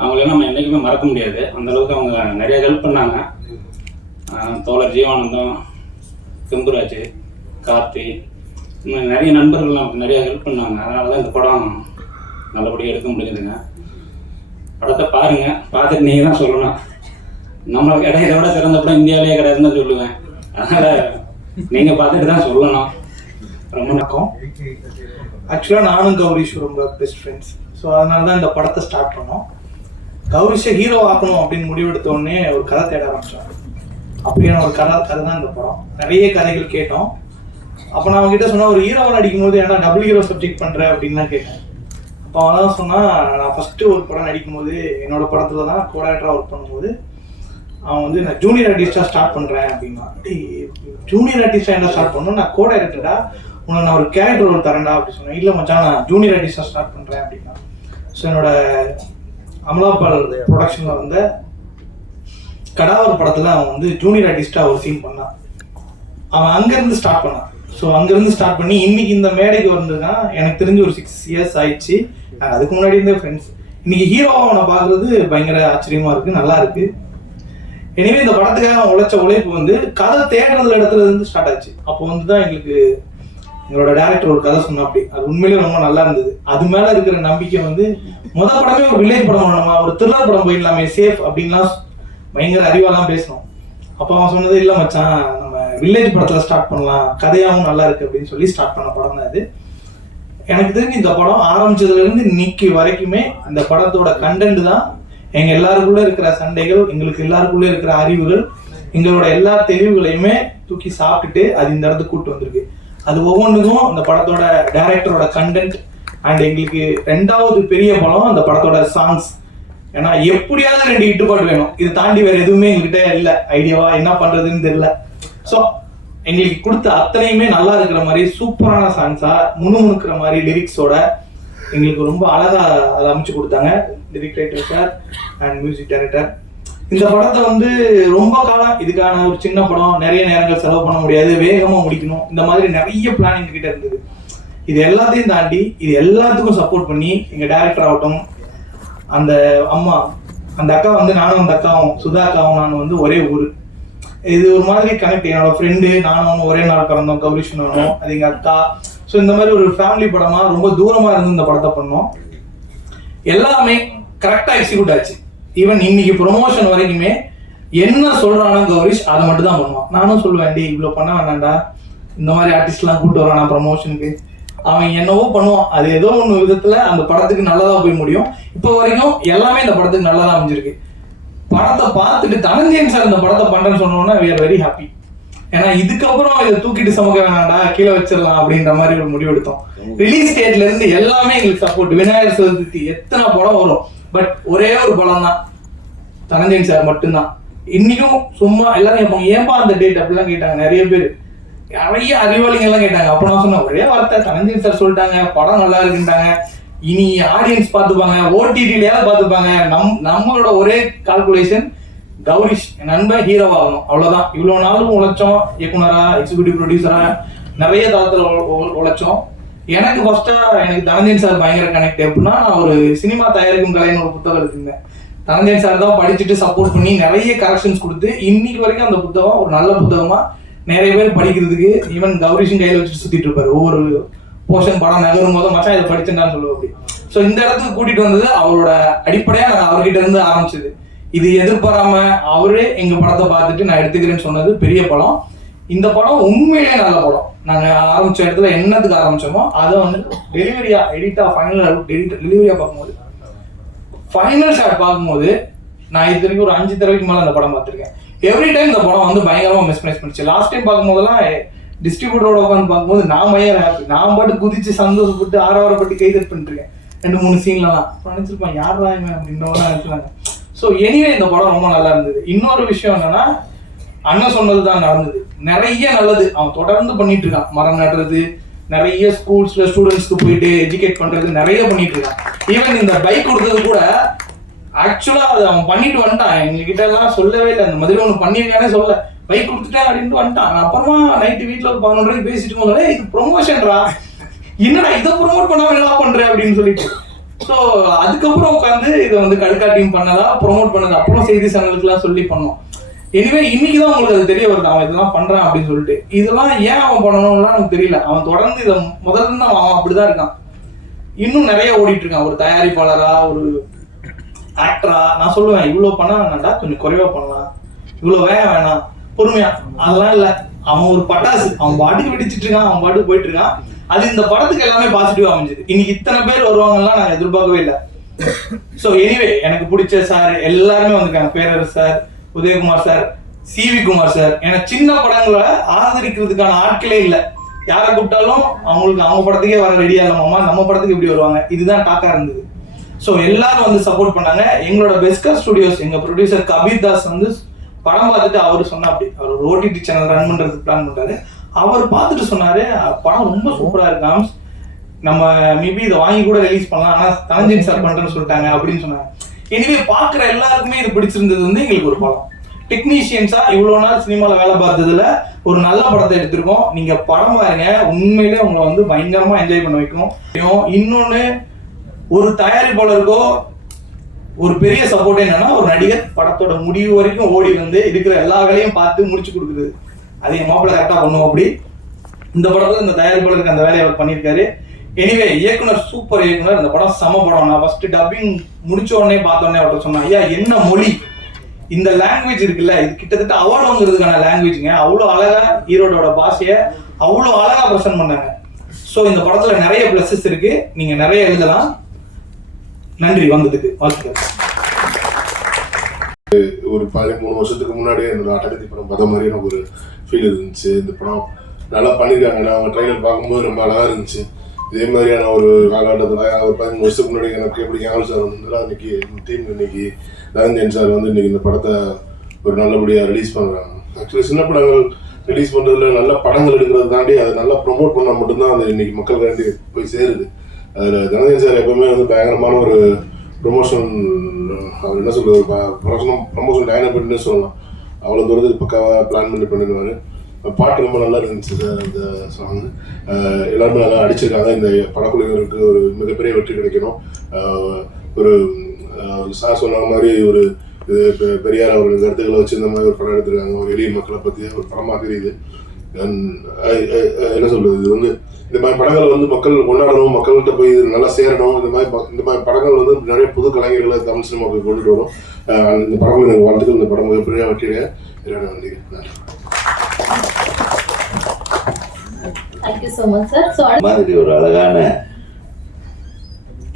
அவங்களெல்லாம் நம்ம என்றைக்குமே மறக்க முடியாது. அந்தளவுக்கு அவங்க நிறைய ஹெல்ப் பண்ணாங்க. தோழர் ஜீவானந்தம், செம்புராஜ், கார்த்தி, இன்னும் நிறைய நண்பர்கள் நமக்கு நிறைய ஹெல்ப் பண்ணாங்க. அதனால தான் இந்த படம் நல்லபடியாக எடுக்க முடியுதுங்க. படத்தை பாருங்கள், பார்த்துட்டு நீங்கள் தான் சொல்லணும். நம்மளுக்கு இதை விட சிறந்த படம் இந்தியாவிலேயே கிடையாதுன்னு தான் சொல்லுவேன். அதனால் நீங்கள் பார்த்துட்டு தான் சொல்லணும். ரொம்ப வணக்கம். ஆக்சுவலாக நானும் கௌரிஷ் ரொம்ப பெஸ்ட் ஃப்ரெண்ட்ஸ். ஸோ அதனால தான் இந்த படத்தை ஸ்டார்ட் பண்ணோம். கௌரிஷை ஹீரோ ஆக்கணும் அப்படின்னு முடிவெடுத்த உடனே ஒரு கதை தேட ஆரம்பித்தோம். அப்படியான ஒரு கதை தான் இந்த படம். நிறைய கதைகள் கேட்டோம். அப்போ நான் அவங்ககிட்ட சொன்னால் ஒரு ஹீரோவை நடிக்கும் போது ஏன்னா டபுள் ஹீரோ சப்ஜெக்ட் பண்ணுறேன் அப்படின்லாம் கேட்டேன். அப்போ அவன் தான் சொன்னால், நான் ஃபஸ்ட்டு ஒரு படம் நடிக்கும் போது என்னோடய படத்தில் தான் கோஆக்டராக ஒர்க் பண்ணும்போது அவன் வந்து நான் ஜூனியர் ஆர்டிஸ்டாக ஸ்டார்ட் பண்ணுறேன் அப்படின்னா, ஜூனியர் ஆர்டிஸ்டாக என்ன ஸ்டார்ட் பண்ணணும், நான் கோஆக்டரா உனக்கு நான் ஒரு கேரக்டர் ரோல் தரேன்டா அப்படி சொன்னேன். இல்லை மச்சான், நான் ஜூனியர் ஆர்டிஸ்டாக ஸ்டார்ட் பண்ணுறேன் அப்படின்னா. ஸோ என்னோட அமலாபால் ப்ரொடக்ஷனில் வந்த கடாவர் படத்தில் அவன் வந்து ஜூனியர் ஆர்டிஸ்டாக ஒரு சீன் பண்ணான். அவன் அங்கேருந்து ஸ்டார்ட் பண்ணான். ஸோ அங்கேருந்து ஸ்டார்ட் பண்ணி இன்னைக்கு இந்த மேடைக்கு வந்ததுதான் எனக்கு தெரிஞ்சு ஒரு 6 years ஆயிடுச்சு. நாங்கள் அதுக்கு முன்னாடி இருந்தே ஃப்ரெண்ட்ஸ். இன்னைக்கு ஹீரோவை அவனை பார்க்குறது பயங்கர ஆச்சரியமாக இருக்குது, நல்லா இருக்குது. எனவே இந்த படத்துக்காக அவன் உழைச்ச உழைப்பு வந்து கதை தேடுறதுல இடத்துல இருந்து ஸ்டார்ட் ஆச்சு. அப்போ வந்து தான் எங்களோட டேரக்டர் ஒரு கதை சொன்னா, அப்படி அது உண்மையிலேயே ரொம்ப நல்லா இருந்தது. அது மேலே இருக்கிற நம்பிக்கை வந்து படமே ஒரு வில்லேஜ் படம் பண்ணணுமா, ஒரு த்ரில்லர் படம் போயிடலாமே சேஃப் அப்படின்லாம் பயங்கர அறிவாலாம் பேசணும். அப்போ அவன் சொன்னது, இல்லை மச்சான் நம்ம வில்லேஜ் படத்தில் ஸ்டார்ட் பண்ணலாம், கதையாகவும் நல்லா இருக்குது அப்படின்னு சொல்லி ஸ்டார்ட் பண்ண படம் தான் இது. எனக்கு தெரிஞ்சு இந்த படம் ஆரம்பிச்சதுலேருந்து இன்னைக்கு வரைக்குமே அந்த படத்தோட கண்டென்ட் தான் எங்கள் எல்லாருக்குள்ளே இருக்கிற சண்டைகள், எங்களுக்கு எல்லாருக்குள்ளே இருக்கிற அறிவுகள், எங்களோட எல்லா தெளிவுகளையுமே தூக்கி சாப்பிட்டுட்டு அது இந்த இடத்துக்கு கூப்பிட்டு வந்திருக்கு. அது ஒவ்வொன்றுக்கும் அந்த படத்தோட டைரக்டரோட கண்டென்ட் அண்ட் எங்களுக்கு 2வது பெரிய படம் அந்த படத்தோட சாங்ஸ். ஏன்னா எப்படியாவது 2 இட்டுப்பாட்டு வேணும், இது தாண்டி வேற எதுவுமே எங்ககிட்ட இல்லை. ஐடியாவா என்ன பண்றதுன்னு தெரியல. ஸோ எங்களுக்கு கொடுத்த அத்தனையுமே நல்லா இருக்கிற மாதிரி சூப்பரான சாங்ஸா முணுமுணுக்கிற மாதிரி லிரிக்ஸோட எங்களுக்கு ரொம்ப அழகா அதை அமைச்சு கொடுத்தாங்க lyric writer sir and music director. இந்த படத்தை வந்து ரொம்ப காலம் இதுக்கான ஒரு சின்ன படம், நிறைய நேரங்கள் செலவு பண்ண முடியாது, வேகமா முடிக்கணும், இந்த மாதிரி நிறைய பிளானிங் கிட்ட இருந்தது. இது எல்லாத்தையும் தாண்டி இது எல்லாத்துக்கும் சப்போர்ட் பண்ணி எங்க டைரக்டர் ஆகட்டும், அந்த அம்மா, அந்த அக்கா வந்து நானும் அந்த அக்காவும் சுதா அக்காவும் நானும் வந்து ஒரே ஊர். இது ஒரு மாதிரி கனெக்ட். என்னோட ஃப்ரெண்டு நானும் ஒரே நாள் பிறந்தோம், கௌரிஷ்ணும் அது எங்க அக்கா. ஸோ இந்த மாதிரி ஒரு ஃபேமிலி படமா ரொம்ப தூரமா இருந்து இந்த படத்தை பண்ணோம். எல்லாமே கரெக்டா எக்ஸிக்யூட் ஆச்சு. ஈவன் இன்னைக்கு ப்ரொமோஷன் வரைக்குமே என்ன சொல்றானோ கௌரிஷ் அதை மட்டும் தான் பண்ணுவான். நானும் சொல்லுவேன், டி இவ்வளோ பண்ண வேணாண்டா, இந்த மாதிரி ஆர்டிஸ்ட்லாம் கூப்பிட்டு வரானா ப்ரமோஷனுக்கு, அவன் என்னவோ பண்ணுவான். அது ஏதோ ஒன்று விதத்துல அந்த படத்துக்கு நல்லதா போய் முடியும். இப்போ வரைக்கும் எல்லாமே இந்த படத்துக்கு நல்லதா அமைஞ்சிருக்கு. படத்தை பார்த்துட்டு தனஞ்சயன் சார் இந்த படத்தை பண்றேன்னு சொன்னோன்னா we are very happy. ஏன்னா இதுக்கப்புறம் இதை தூக்கிட்டு சமக்க வேணாண்டா, கீழே வச்சிடலாம் அப்படின்ற மாதிரி ஒரு முடிவு எடுத்தோம். ரிலீஸ் டேட்ல இருந்து எல்லாமே எங்களுக்கு சப்போர்ட். விநாயகர் சதுர்த்தி எத்தனை படம் வரும், பட் ஒரே ஒரு படம் தான் தனஞ்சயன் சார் மட்டும்தான். இன்னைக்கும் சும்மா எல்லாரும் கேட்பாங்க, ஏன்பா அந்த டேட் அப்படிலாம் கேட்டாங்க. நிறைய பேர், நிறைய அறிவாளிங்க எல்லாம் கேட்டாங்க. அப்ப நான் சொன்னேன், ஒரே வார்த்தை, தனஞ்சயன் சார் சொல்லிட்டாங்க, படம் நல்லா இருக்குன்றாங்க, இனி ஆடியன்ஸ் பார்த்துப்பாங்க, ஓடிடிலையாவது பார்த்துப்பாங்க. நம்மளோட ஒரே கால்குலேஷன் கௌரிஷ் என் நண்பன் ஹீரோவா ஆகணும், அவ்வளவுதான். இவ்வளவு நாளும் உழைச்சோம், இயக்குனரா, எக்ஸிக்யூட்டிவ் ப்ரொடியூசரா நிறைய தளத்துல உழைச்சோம். எனக்கு ஃபர்ஸ்டா எனக்கு தனஞ்சயன் சார் பயங்கர கனெக்ட். எப்படின்னா, நான் ஒரு சினிமா தயாரிக்கும் கலைன்னு ஒரு புத்தகம் எடுத்திருந்தேன். தனஞ்சயன் சார் தான் படிச்சுட்டு சப்போர்ட் பண்ணி நிறைய கரெக்ஷன்ஸ் கொடுத்து இன்னைக்கு வரைக்கும் அந்த புத்தகம் ஒரு நல்ல புத்தகமா நிறைய பேர் படிக்கிறதுக்கு, ஈவன் கௌரிஷன் கையில வச்சுட்டு சுத்திட்டு இருப்பாரு. ஒவ்வொரு போர்ஷன் படம் நகரும் போது மச்சான் இதை படிச்சுட்டான்னு சொல்லுவோம் அப்படி. ஸோ இந்த இடத்துக்கு கூட்டிட்டு வந்தது அவரோட அடிப்படையா நாங்கள் அவர்கிட்ட இருந்து ஆரம்பிச்சது. இது எதிர்பாராம அவரே எங்க படத்தை பார்த்துட்டு நான் எடுத்துக்கிறேன்னு சொன்னது பெரிய படம். இந்த படம் உண்மையிலேயே நல்ல படம். நாங்க ஆரம்பிச்ச இடத்துல என்னத்துக்கு ஆரம்பிச்சோமோ அதை வந்து டெலிவரியா எடிட்டா ஃபைனல் டெலிவரியா பார்க்கும்போது, ஃபைனல் ஷாட் பார்க்கும்போது, நான் இது வரைக்கும் ஒரு 5 தடவைக்கு மேலே அந்த படம் பார்த்துருக்கேன். எவ்ரி டைம் இந்த படம் வந்து பயங்கரமா மிஸ்பிளேஸ் பண்ணிச்சு. லாஸ்ட் டைம் பார்க்கும்போதெல்லாம் டிஸ்ட்ரிபியூட்டரோட உட்காந்து பார்க்கும்போது நான் பயங்கர ஹாப்பி. நான் பாட்டு குதிச்சு சந்தோஷப்பட்டு ஆரவாரப்பட்டு கைதட் பண்ணிருக்கேன் 2-3 சீன்லாம். நினைச்சிருப்பேன் யாரா அப்படின்றவங்க நினைச்சாங்க. ஸோ எனிவே இந்த படம் ரொம்ப நல்லா இருந்தது. இன்னொரு விஷயம் என்னன்னா, அண்ணன் சொன்னது தான் நடந்தது. நிறைய நல்லது அவன் தொடர்ந்து பண்ணிட்டு இருக்கான். மரம் நடுறது, நிறைய ஸ்கூல்ஸ்ல ஸ்டூடெண்ட்ஸ்க்கு போயிட்டு எஜுகேட் பண்றது நிறைய பண்ணிட்டு இருக்கான். ஈவன் இந்த பைக் கொடுத்தது கூட ஆக்சுவலா அது அவன் பண்ணிட்டு வந்துட்டான். எங்ககிட்ட எல்லாம் சொல்லவே இல்லை, அந்த மாதிரி ஒன்று பண்ணிருக்கானே சொல்ல, பைக் கொடுத்துட்டேன் அப்படின்ட்டு வந்துட்டான். அப்புறமா நைட்டு வீட்டில் ஒரு 11 மணிக்கு பேசிட்டு போதே இது ப்ரொமோஷன்ரா, என்னடா இதை ப்ரொமோட் பண்ணாம என்ன பண்றேன் அப்படின்னு சொல்லிட்டு. ஸோ அதுக்கப்புறம் உட்காந்து இதை வந்து கடுக்காட்டியும் பண்ணதா ப்ரொமோட் பண்ணது, அப்புறம் செய்தி சேனலுக்குலாம் சொல்லி பண்ணோம். எனிவே இன்னைக்கு தான் உங்களுக்கு அது தெரிய வருது அவன் இதெல்லாம் பண்றான் அப்படின்னு சொல்லிட்டு. இதெல்லாம் ஏன் அவன் பண்ணணும்லாம் எனக்கு தெரியல. அவன் தொடர்ந்து இதை முதல்ல இருந்து அவன் அப்படிதான் இருக்கான். இன்னும் நிறைய ஓடிட்டு இருக்கான். ஒரு தயாரிப்பாளரா, ஒரு ஆக்டரா. நான் சொல்லுவேன் இவ்வளவு பண்ண வேணாண்டா, கொஞ்சம் குறைவா பண்ணலாம், இவ்வளவு வேணாம், பொறுமையா. அதெல்லாம் இல்ல, அவன் ஒரு பட்டாசு, அவன் பாட்டுக்கு வெடிச்சிட்டு இருக்கான், அவன் பாட்டுக்கு போயிட்டு இருக்கான். அது இந்த படத்துக்கு எல்லாமே பாசிட்டிவா அமைஞ்சது. இன்னைக்கு இத்தனை பேர் வருவாங்கலாம் நான் எதிர்பார்க்கவே இல்லை. ஸோ எனிவே எனக்கு பிடிச்ச சார் எல்லாருமே வந்திருக்காங்க. Perarasu sir, Udhayakumar sir, CV Kumar sir. எனக்கு சின்ன படங்களை ஆதரிக்கிறதுக்கான ஆட்களே இல்லை. யாரை கூப்பிட்டாலும் அவங்களுக்கு அவங்க படத்துக்கே வர ரெடியா இல்லாம நம்ம படத்துக்கு எப்படி வருவாங்க, இதுதான் டாக்கா இருந்தது. ஸோ எல்லாரும் வந்து சப்போர்ட் பண்ணாங்க. எங்களோட பெஸ்கர் ஸ்டுடியோஸ், எங்க ப்ரொடியூசர் கபீர் தாஸ் வந்து படம் பார்த்துட்டு அவர் சொன்னா, அப்படி அவர் ஒரு ஓடிடி சேனல் ரன் பண்றதுக்கு பிளான் பண்றாரு. அவர் பார்த்துட்டு சொன்னாரு படம் ரொம்ப சூப்பரா இருக்காம், நம்ம மேபி இதை வாங்கி கூட ரிலீஸ் பண்ணலாம், ஆனா தனஞ்சயன் சார் பண்றேன்னு சொல்லிட்டாங்க அப்படின்னு சொன்னாங்க. எனவே பாக்குற எல்லாருக்குமே இது பிடிச்சிருந்தது வந்து எங்களுக்கு ஒரு படம். டெக்னீஷியன்ஸா இவ்வளவு நாள் சினிமால வேலை பார்த்ததுல ஒரு நல்ல படத்தை எடுத்திருக்கோம். நீங்க படம் பாருங்க, உண்மையிலே உங்களை வந்து பயங்கரமா என்ஜாய் பண்ண வைக்கும். இன்னொன்னு, ஒரு தயாரிப்பாளருக்கோ ஒரு பெரிய சப்போர்ட் என்னன்னா, ஒரு நடிகர் படத்தோட முடிவு வரைக்கும் ஓடி வந்து இருக்கிற எல்லா வேலையும் பார்த்து முடிச்சு கொடுக்குறது. அது என் மாப்பிள்ள கரெக்டா பண்ணுவோம். அப்படி இந்த படத்துல இந்த தயாரிப்பாளருக்கு அந்த வேலையை அவர் பண்ணியிருக்காரு. எனிவே இயக்குனர் சூப்பர் இயக்குனர். இந்த படம் சம படம். நான் ஃபர்ஸ்ட் டப்பிங் முடிச்ச உடனே பார்த்தோன்னே அவர்கிட்ட சொன்னேன், ஐயா என்ன மொழி, இந்த லாங்குவேஜ் இருக்குல்ல, இது கிட்டத்தட்ட அவார்டு வாங்குறதுக்கான லாங்குவேஜுங்க. அவ்வளோ அழகா ஈரோடோட பாஷையை அவ்வளோ அழகா ப்ரெசென்ட் பண்ணாங்க. ஸோ இந்த படத்துல நிறைய பிளஸஸ் இருக்கு, நீங்க நிறைய எழுதலாம். நன்றி வந்ததுக்கு, வாழ்த்துக்கள். ஒரு 13 வருஷத்துக்கு முன்னாடியே என்னோட அட்டகத்தி படம் பார்த்த மாதிரி எனக்கு ஒரு ஃபீல் இருந்துச்சு. இந்த படம் நல்லா பண்ணியிருக்காங்க. அவங்க ட்ரெயிலர் பார்க்கும்போது ரொம்ப அழகாக இருந்துச்சு. இதே மாதிரியான ஒரு காலகட்டத்தில் ஒரு 15 வருஷத்துக்கு முன்னாடி எனக்கு எப்படி ஞாபகம் சார் வந்து இன்னைக்கு டீம் இன்னைக்கு தனஞ்சயன் சார் வந்து இன்னைக்கு இந்த படத்தை ஒரு நல்லபடியாக ரிலீஸ் பண்ணுறாங்க. ஆக்சுவலி சின்ன படங்கள் ரிலீஸ் பண்ணுறதுல நல்ல படங்கள் எடுக்கிறத தாண்டி அதை நல்லா ப்ரொமோட் பண்ணால் மட்டும்தான் அது இன்னைக்கு மக்கள் வேண்டி போய் சேருது. அதில் தனஞ்சயன் சார் எப்பவுமே வந்து பயங்கரமான ஒரு ப்ரொமோஷன், அவர் என்ன சொல்றது, ப்ரொமோஷன் டைனபிள்னு சொல்லலாம். அவ்வளோ தூரத்துக்கு பக்காவாக பிளான் பண்ணி பண்ணிடுவார். பாட்டு ரொம்ப நல்லா இருந்துச்சு சார். அந்த சாங் எல்லாருமே நல்லா அடிச்சிருக்காங்க. இந்த படக்குழுவினருக்கு ஒரு மிகப்பெரிய வெற்றி கிடைக்கணும். ஒரு சார் சொன்ன மாதிரி ஒரு பெரியார் அவர்கள் கருத்துக்களை வச்சு இந்த மாதிரி ஒரு படம் எடுத்திருக்காங்க. ஒரு எளிய மக்களை பற்றி ஒரு படமாக தெரியுது. என்ன சொல்றது, இது வந்து இந்த மாதிரி படங்கள் வந்து மக்கள் கொண்டாடணும், மக்கள்கிட்ட போய் இது நல்லா சேரணும். இந்த மாதிரி படங்கள் வந்து நிறைய புது கலைஞர்களை தமிழ் சினிமாவுக்கு கொண்டுட்டு வரும். இந்த படங்கள் எனக்கு வாழ்த்துக்கள். இந்த படம் மிகப்பெரிய வெற்றியை நன்றி. Thank you so much, sir. So, மாதிரி ஒரு அழகான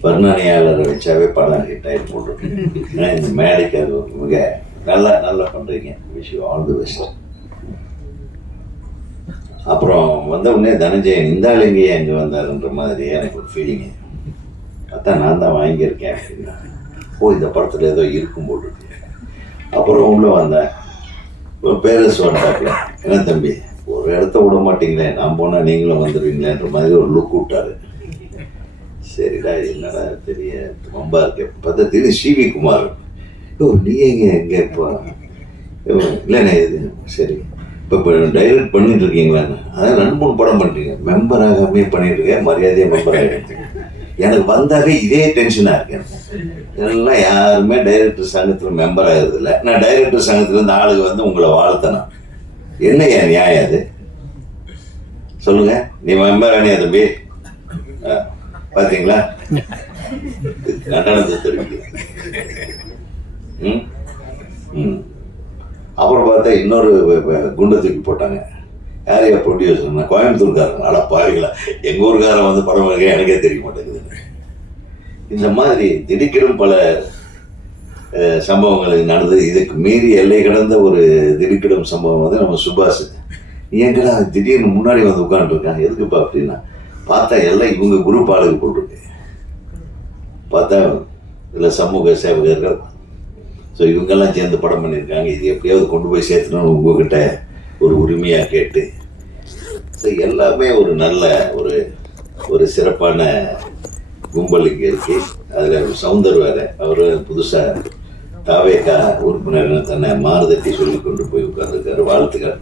வர்ணனையாளரை வச்சாவே படம் ஹிட் ஆகி போட்டிருக்கேன். இந்த மேடைக்கு அது மிக நல்லா பண்றீங்க. Wish you all the best. அப்புறம் வந்த உடனே தனஞ்சயன் இந்த ஆளுங்க அங்கே வந்தாருன்ற மாதிரி எனக்கு ஒரு ஃபீலிங்கு. அதான் நான் தான் வாங்கியிருக்கேன் அப்படின்னா, இந்த படத்தில் ஏதோ இருக்கும் போட்டுருக்கு. அப்புறம் உள்ள வந்தேன், ஒரு பேரரசு வந்தாப்புல, என்ன தம்பி ஒரு இடத்த விட மாட்டீங்களே, நான் போனால் நீங்களும் வந்துடுவீங்களேன்ற மாதிரி ஒரு லுக் விட்டாரு. சரிடா என்னடா தெரிய ரொம்ப இருக்கேன். பார்த்தா திடீர்னு சிவி குமார், நீ எங்கே இப்போ இல்லைண்ணே இது சரி இப்போ டைரக்ட் பண்ணிட்டு இருக்கீங்களான்னு. அதான் 2-3 படம் பண்ணிட்டீங்க, மெம்பர் ஆகாமே பண்ணிட்டு இருக்கேன், மரியாதையாக மெம்பர் ஆகிடுச்சு. எனக்கு வந்தாவே இதே டென்ஷனாக இருக்கேன். இதெல்லாம் யாருமே டைரக்டர் சங்கத்தில் மெம்பர் ஆகிறது இல்லை. நான் டைரக்டர் சங்கத்தில் இந்த ஆளுக்கு வந்து உங்களை வாழ்த்தணும். என்ன ஏன் நியாயம் அது சொல்லுங்க. நீ மெம்பர் ஆனியா தம்பி? பார்த்தீங்களா நடந்தது தெரிவிக்க. அப்புறம் பார்த்தா இன்னொரு குண்டை தூக்கி போட்டாங்க. யாரையா ப்ரொடியூசர்னா கோயம்புத்தூர்காரங்க. அட பாருங்களா, எங்கள் ஊருக்காரன் வந்து படம் வரைக்கும் எனக்கே தெரிய மாட்டேங்குது. இந்த மாதிரி திடுக்கிடும் பல சம்பவங்கள் நடந்தது. இதுக்கு மீறி எல்லை கடந்த ஒரு திடுக்கிடும் சம்பவம் வந்து நம்ம சுபாஷ். எங்கடா திடீர்னு முன்னாடி வந்து உட்காந்துருக்காங்க, எதுக்குப்பா அப்படின்னா பார்த்தா எல்லாம் இவங்க குரூப் ஆளுக்கு போட்டிருக்கு. பார்த்தா இதில் சமூக சேவகர்கள், ஸோ இவங்கெல்லாம் சேர்ந்து படம் பண்ணியிருக்காங்க. இது எப்படியாவது கொண்டு போய் சேர்த்துணும்னு உங்ககிட்ட ஒரு உரிமையாக கேட்டு, ஸோ எல்லாமே ஒரு நல்ல ஒரு சிறப்பான கும்பல் இங்கே இருக்கு. அதில் சவுந்தர் வேறு, அவர் புதுசாக தாவேகா உறுப்பினர் தன்னை மாறுதட்டி சொல்லி கொண்டு போய் உட்கார்ந்துருக்காரு. வாழ்த்துக்கள்.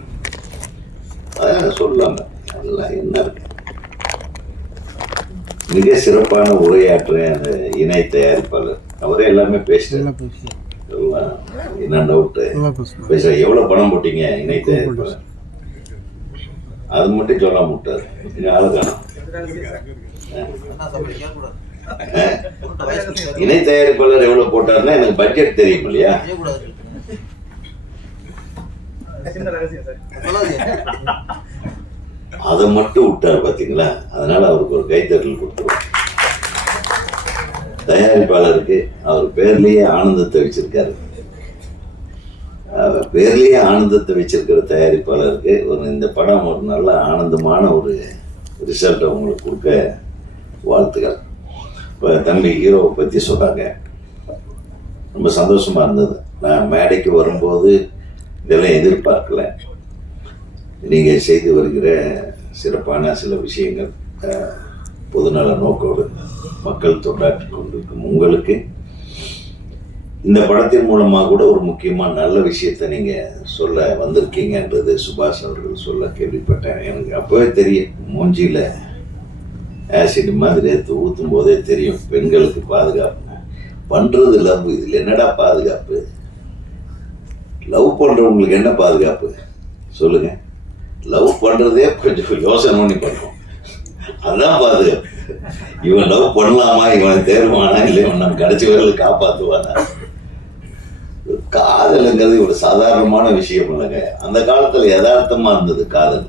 அதான் சொல்லலாங்க, அதெல்லாம் என்ன இருக்கு. மிக சிறப்பான உரையாற்ற அந்த இணை தயாரிப்பாளர், அவரே எல்லாமே பேசுறாரு. எல்லாம் என்ன டவுட்டு பேசுற, எவ்வளவு பணம் போட்டீங்க இணை தயாரிப்பாளர், அது மட்டும் சொல்ல மாட்டாரு. ஆளு காணும். இணை தயாரிப்பாளர் எவ்வளவு போட்டாருன்னா எனக்கு பட்ஜெட் தெரியும் இல்லையா? அதை மட்டும் விட்டார் பாத்தீங்களா? அதனால அவருக்கு ஒரு கைத்தட்டல் கொடுத்துருவோம். தயாரிப்பாளருக்கு அவர் பேர்லயே ஆனந்தத்தை வச்சிருக்காரு. பேர்லயே ஆனந்தத்தை வச்சிருக்கிற தயாரிப்பாளருக்கு இந்த படம் ஒரு நல்ல ஆனந்தமான ஒரு ரிசல்ட்டை உங்களுக்கு கொடுக்க வாழ்த்துக்கள். இப்போ தம்பி ஹீரோவை பற்றி சொன்னாங்க, ரொம்ப சந்தோஷமா இருந்தது. நான் மேடைக்கு வரும்போது இதெல்லாம் எதிர்பார்க்கல. நீங்கள் செய்து வருகிற சிறப்பான சில விஷயங்கள், பொதுநல நோக்கோடு மக்கள் தொண்டாற்றி கொண்டிருக்கும் உங்களுக்கு இந்த படத்தின் மூலமாக கூட ஒரு முக்கியமான நல்ல விஷயத்தை நீங்கள் சொல்ல வந்திருக்கீங்கன்றது சுபாஷ் அவர்கள் சொல்ல கேள்விப்பட்டேன். எனக்கு அப்போவே தெரியும், மூஞ்சியில் ஆசிட் மாதிரி எடுத்து ஊற்றும் போதே தெரியும் பெண்களுக்கு பாதுகாப்பு பண்ணுறது லவ். இதில் என்னடா பாதுகாப்பு? லவ் பண்ணுறவங்களுக்கு என்ன பாதுகாப்பு சொல்லுங்க? லவ் பண்ணுறதே கொஞ்சம் யோசனை பண்ணி பண்ணுறோம், அதுதான் பாதுகாப்பு. இவன் லவ் பண்ணலாமா, இவன் தேர்வானா, இல்லை இவன் நம்ம கடைசி வரையில் காப்பாற்றுவானா? காதலுங்கிறது ஒரு சாதாரணமான விஷயம் இல்லைங்க. அந்த காலத்தில் யதார்த்தமா இருந்தது காதல்.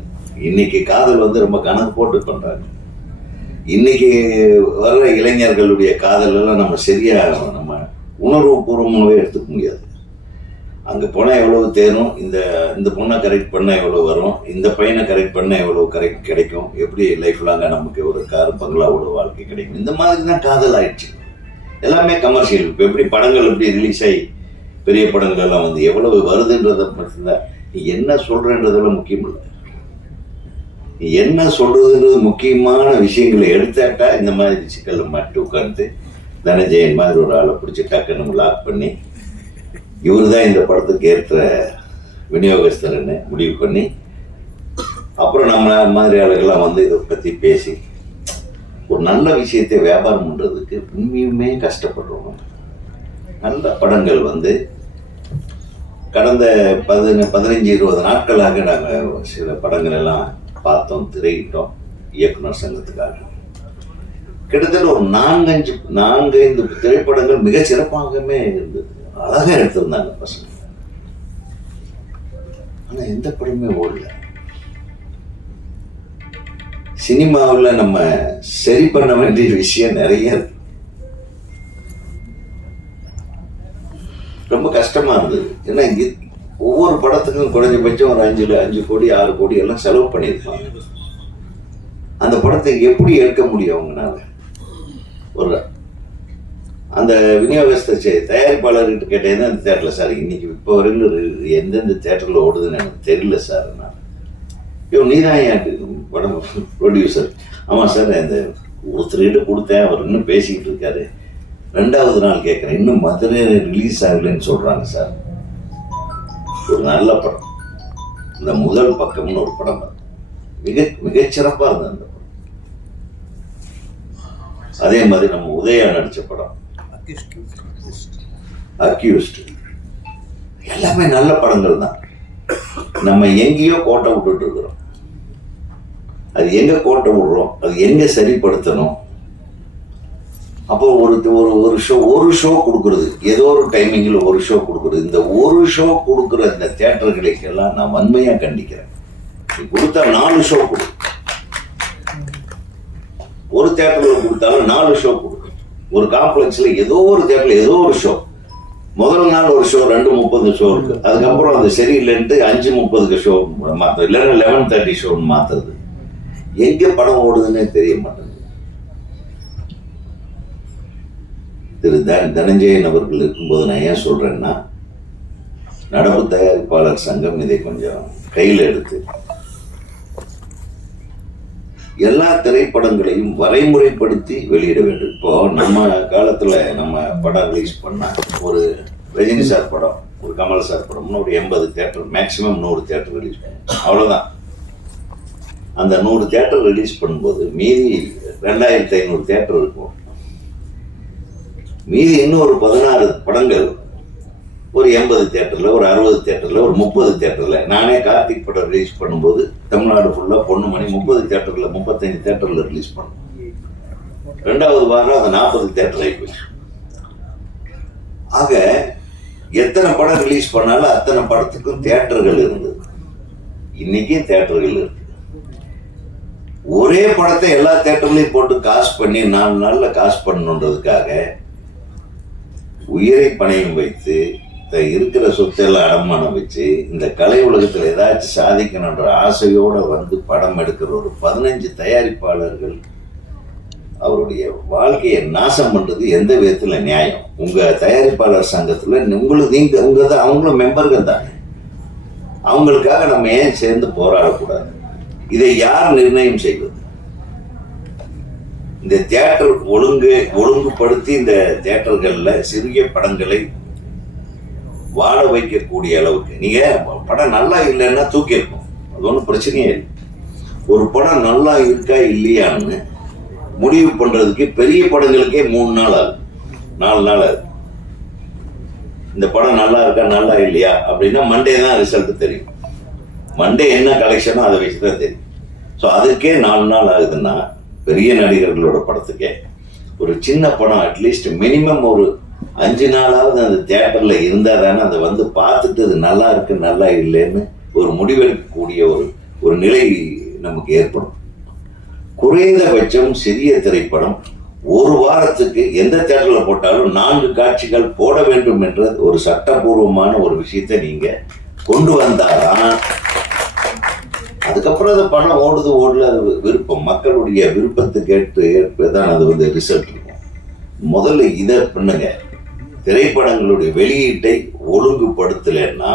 இன்னைக்கு காதல் ரொம்ப கணக்கு போட்டு பண்றாங்க. இன்னைக்கு வர்ற இளைஞர்களுடைய காதல் எல்லாம் நம்ம சரியா நம்ம உணர்வு பூர்வமாகவே எடுத்துக்க முடியாது. அங்கே போனால் எவ்வளவு தேரும், இந்த பொண்ணை கரெக்ட் பண்ண எவ்வளோ வரும், இந்த பையனை கரெக்ட் பண்ண எவ்வளோ கரெக்ட் கிடைக்கும், எப்படி லைஃப் லாங்காக நமக்கு ஒரு கார் பங்களாவோட வாழ்க்கை கிடைக்கும், இந்த மாதிரி தான் காதல் ஆயிடுச்சு. எல்லாமே கமர்ஷியல். இப்போ எப்படி படங்கள் எப்படி ரிலீஸ் ஆகி பெரிய படங்கள் எல்லாம் எவ்வளவு வருதுன்றதை மட்டும்தான். நீ என்ன சொல்றன்றதெல்லாம் முக்கியம் இல்லை, நீ என்ன சொல்றதுன்றது முக்கியமான விஷயங்களை எடுத்தாட்டா இந்த மாதிரி சிக்கல்ல மட்டும் உட்காந்து தனஞ்சயன் மாதிரி ஒரு ஆளை பிடிச்சி டக்குன்னு நம்ம லாக் பண்ணி இவர் தான் இந்த படத்துக்கு ஏற்ற விநியோகஸ்தர்ன்னு முடிவு பண்ணி அப்புறம் நம்ம மாதிரி ஆளுகள்லாம் இதை பற்றி பேசி ஒரு நல்ல விஷயத்தை வியாபாரம் பண்ணுறதுக்கு உண்மையுமே கஷ்டப்படுறோம். நல்ல படங்கள் கடந்த 15-20 நாட்களாக நாங்கள் சில படங்கள் எல்லாம் பார்த்தோம், திரையிட்டோம் இயக்குனர் சங்கத்துக்காக. கிட்டத்தட்ட ஒரு 4-5 திரைப்படங்கள் மிக சிறப்பாகவே இருந்தது, அழகா எடுத்திருந்தாங்க பசங்க. ஆனா எந்த படமே ஓடல. சினிமாவில் நம்ம சரி பண்ண வேண்டிய விஷயம் நிறைய இருக்கு. ரொம்ப கஷ்டமா இருந்தது. ஏன்னா ஒவ்வொரு படத்துக்கும் குறைஞ்சபட்சம் ஒரு 5 கோடி 6 கோடி எல்லாம் செலவு பண்ணியிருப்பாங்க. அந்த படத்தை எப்படி எடுக்க முடியும் அவங்கனால? அந்த விநியோகஸ்தர் தயாரிப்பாளர்கிட்ட கேட்டேன், அந்த தேட்டரில் சார் இன்னைக்கு இப்போ வரைக்கும் எந்தெந்த தேட்டரில் ஓடுதுன்னு எனக்கு தெரியல சார். நான் நீ தான் படம் ப்ரொடியூசர். ஆமாம் சார், அந்த ஒருத்தர்கிட்ட கொடுத்தேன், அவர் இன்னும் பேசிக்கிட்டு இருக்காரு. 2வது நாள் கேட்குறேன், இன்னும் மதுரை ரிலீஸ் ஆகலைன்னு சொல்கிறாங்க சார். ஒரு நல்ல படம், இந்த முதல் பக்கம்னு ஒரு படம் மிகச்சிறப்பாக இருந்தது அந்த படம். அதே மாதிரி நம்ம உதயா நடித்த படம் அக்யூஸ்ட், எல்லாமே நல்ல படங்கள் தான். நம்ம எங்கேயோ கோட்டை விட்டுட்டு இருக்கிறோம். அது எங்க கோட்டை விடுறோம், அது எங்க சரிப்படுத்தணும். அப்போ ஒரு ஷோ கொடுக்கறது, ஏதோ ஒரு டைமிங்கில் ஒரு ஷோ கொடுக்கறது. இந்த ஒரு ஷோ கொடுக்குற இந்த தியேட்டர்களுக்கெல்லாம் நான் வன்மையா கண்டிக்கிறேன். கொடுத்தா 4 ஷோ கொடு, ஒரு தியேட்டர்ல கொடுத்தாலும் 4 ஷோ கொடு. ஒரு காம்ப்ளெக்ஸ்ல ஏதோ ஒரு தியேட்டர்ல ஏதோ ஒரு ஷோ, முதல் நாள் ஒரு ஷோ 2:30 ஷோ இருக்கு, அதுக்கப்புறம் அது சரியில்லைன்ட்டு 5:30 ஷோ மாத்துறது, இல்லைன்னா 11:30 ஷோன்னு மாத்துறது. எங்க படம் ஓடுதுன்னே தெரிய மாட்டேங்குது. திரு தனஞ்சயன் அவர்கள் இருக்கும்போது நான் ஏன் சொல்றேன்னா, நடப்பு தயாரிப்பாளர் சங்கம் இதை கொஞ்சம் கையில் எடுத்து எல்லா திரைப்படங்களையும் வரைமுறைப்படுத்தி வெளியிட வேண்டும். இப்போ நம்ம காலத்துல நம்ம படம் ரிலீஸ் பண்ணா ஒரு ரஜினி சார் படம், ஒரு கமல் சார் படம்னு ஒரு 80 தியேட்டர், மேக்சிமம் 100 தியேட்டர் ரிலீஸ் பண்ணுவோம், அவ்வளவுதான். அந்த 100 தியேட்டர் ரிலீஸ் பண்ணும்போது மீதி 2500 தியேட்டர் இருக்கும். மீதி இன்னொரு 16 படங்கள் ஒரு 80 தியேட்டர்ல, ஒரு 60 தியேட்டர்ல, ஒரு 30 தியேட்டர்ல. நானே கார்த்திக் படம் ரிலீஸ் பண்ணும்போது தமிழ்நாடு ஃபுல்லா பொண்ணுமணி 30 தியேட்டர்ல, 35 தியேட்டர்ல ரிலீஸ் பண்ணோம். 2வது வாரம் அது 40 தியேட்டர் ஆகிப்போச்சு. ஆக எத்தனை படம் ரிலீஸ் பண்ணாலும் அத்தனை படத்துக்கும் தியேட்டர்கள் இருந்தது. இன்னைக்கு தியேட்டர்கள் இருக்கு. ஒரே படத்தை எல்லா தியேட்டர்லையும் போட்டு காசு பண்ணி 4 நாள்ல காசு பண்ணணுன்றதுக்காக உயிரை பணையம் வைத்து இருக்கிற சொத்தெல்லாம் அடமானம் வச்சு இந்த கலை உலகத்தில் ஏதாச்சும் சாதிக்கணுன்ற ஆசையோட வந்து படம் எடுக்கிற ஒரு 15 தயாரிப்பாளர்கள் அவருடைய வாழ்க்கையை நாசம் பண்றது எந்த விதத்துல நியாயம்? உங்க தயாரிப்பாளர் சங்கத்துல அவங்களும் மெம்பர்கள் தானே. அவங்களுக்காக நம்ம ஏன் சேர்ந்து போராடக்கூடாது? இதை யார் நிர்ணயம் செய்வது? இந்த தியேட்டர் ஒழுங்குபடுத்தி இந்த தியேட்டர்கள்ல சிறிய படங்களை வாழ வைக்கக்கூடிய அளவுக்கு, நீங்க படம் நல்லா இல்லைன்னா தூக்கி இருக்கும், அது ஒன்றும் பிரச்சனையே இல்லை. ஒரு படம் நல்லா இருக்கா இல்லையான்னு முடிவு பண்றதுக்கு பெரிய படங்களுக்கே 3 நாள் ஆகும், 4 நாள் ஆகும். இந்த படம் நல்லா இருக்கா நல்லா இல்லையா அப்படின்னா மண்டே தான் ரிசல்ட் தெரியும். மண்டே என்ன கலெக்ஷனோ அதை வச்சுதான் தெரியும். ஸோ அதுக்கே 4 நாள் ஆகுதுன்னா பெரிய நடிகர்களோட படத்துக்கே ஒரு சின்ன படம் அட்லீஸ்ட் மினிமம் ஒரு 5 நாளாவது அந்த தியேட்டர்ல இருந்தா தானே அதை வந்து பார்த்துட்டு அது நல்லா இருக்கு நல்லா இல்லைன்னு ஒரு முடிவெடுக்கக்கூடிய ஒரு நிலை நமக்கு ஏற்படும். குறைந்தபட்சம் சிறிய திரைப்படம் ஒரு வாரத்துக்கு எந்த தியேட்டர்ல போட்டாலும் 4 காட்சிகள் போட வேண்டும் என்ற ஒரு சட்டபூர்வமான ஒரு விஷயத்தை நீங்க கொண்டு வந்தாதான் அதுக்கப்புறம் அந்த படம் ஓடல, அது விருப்பம், மக்களுடைய விருப்பத்துக்கு ஏற்பதான் அது வந்து ரிசல்ட் இருக்கும். முதல்ல இதை பண்ணுங்க. திரைப்படங்களுடைய வெளியீட்டை ஒழுங்குபடுத்தலைன்னா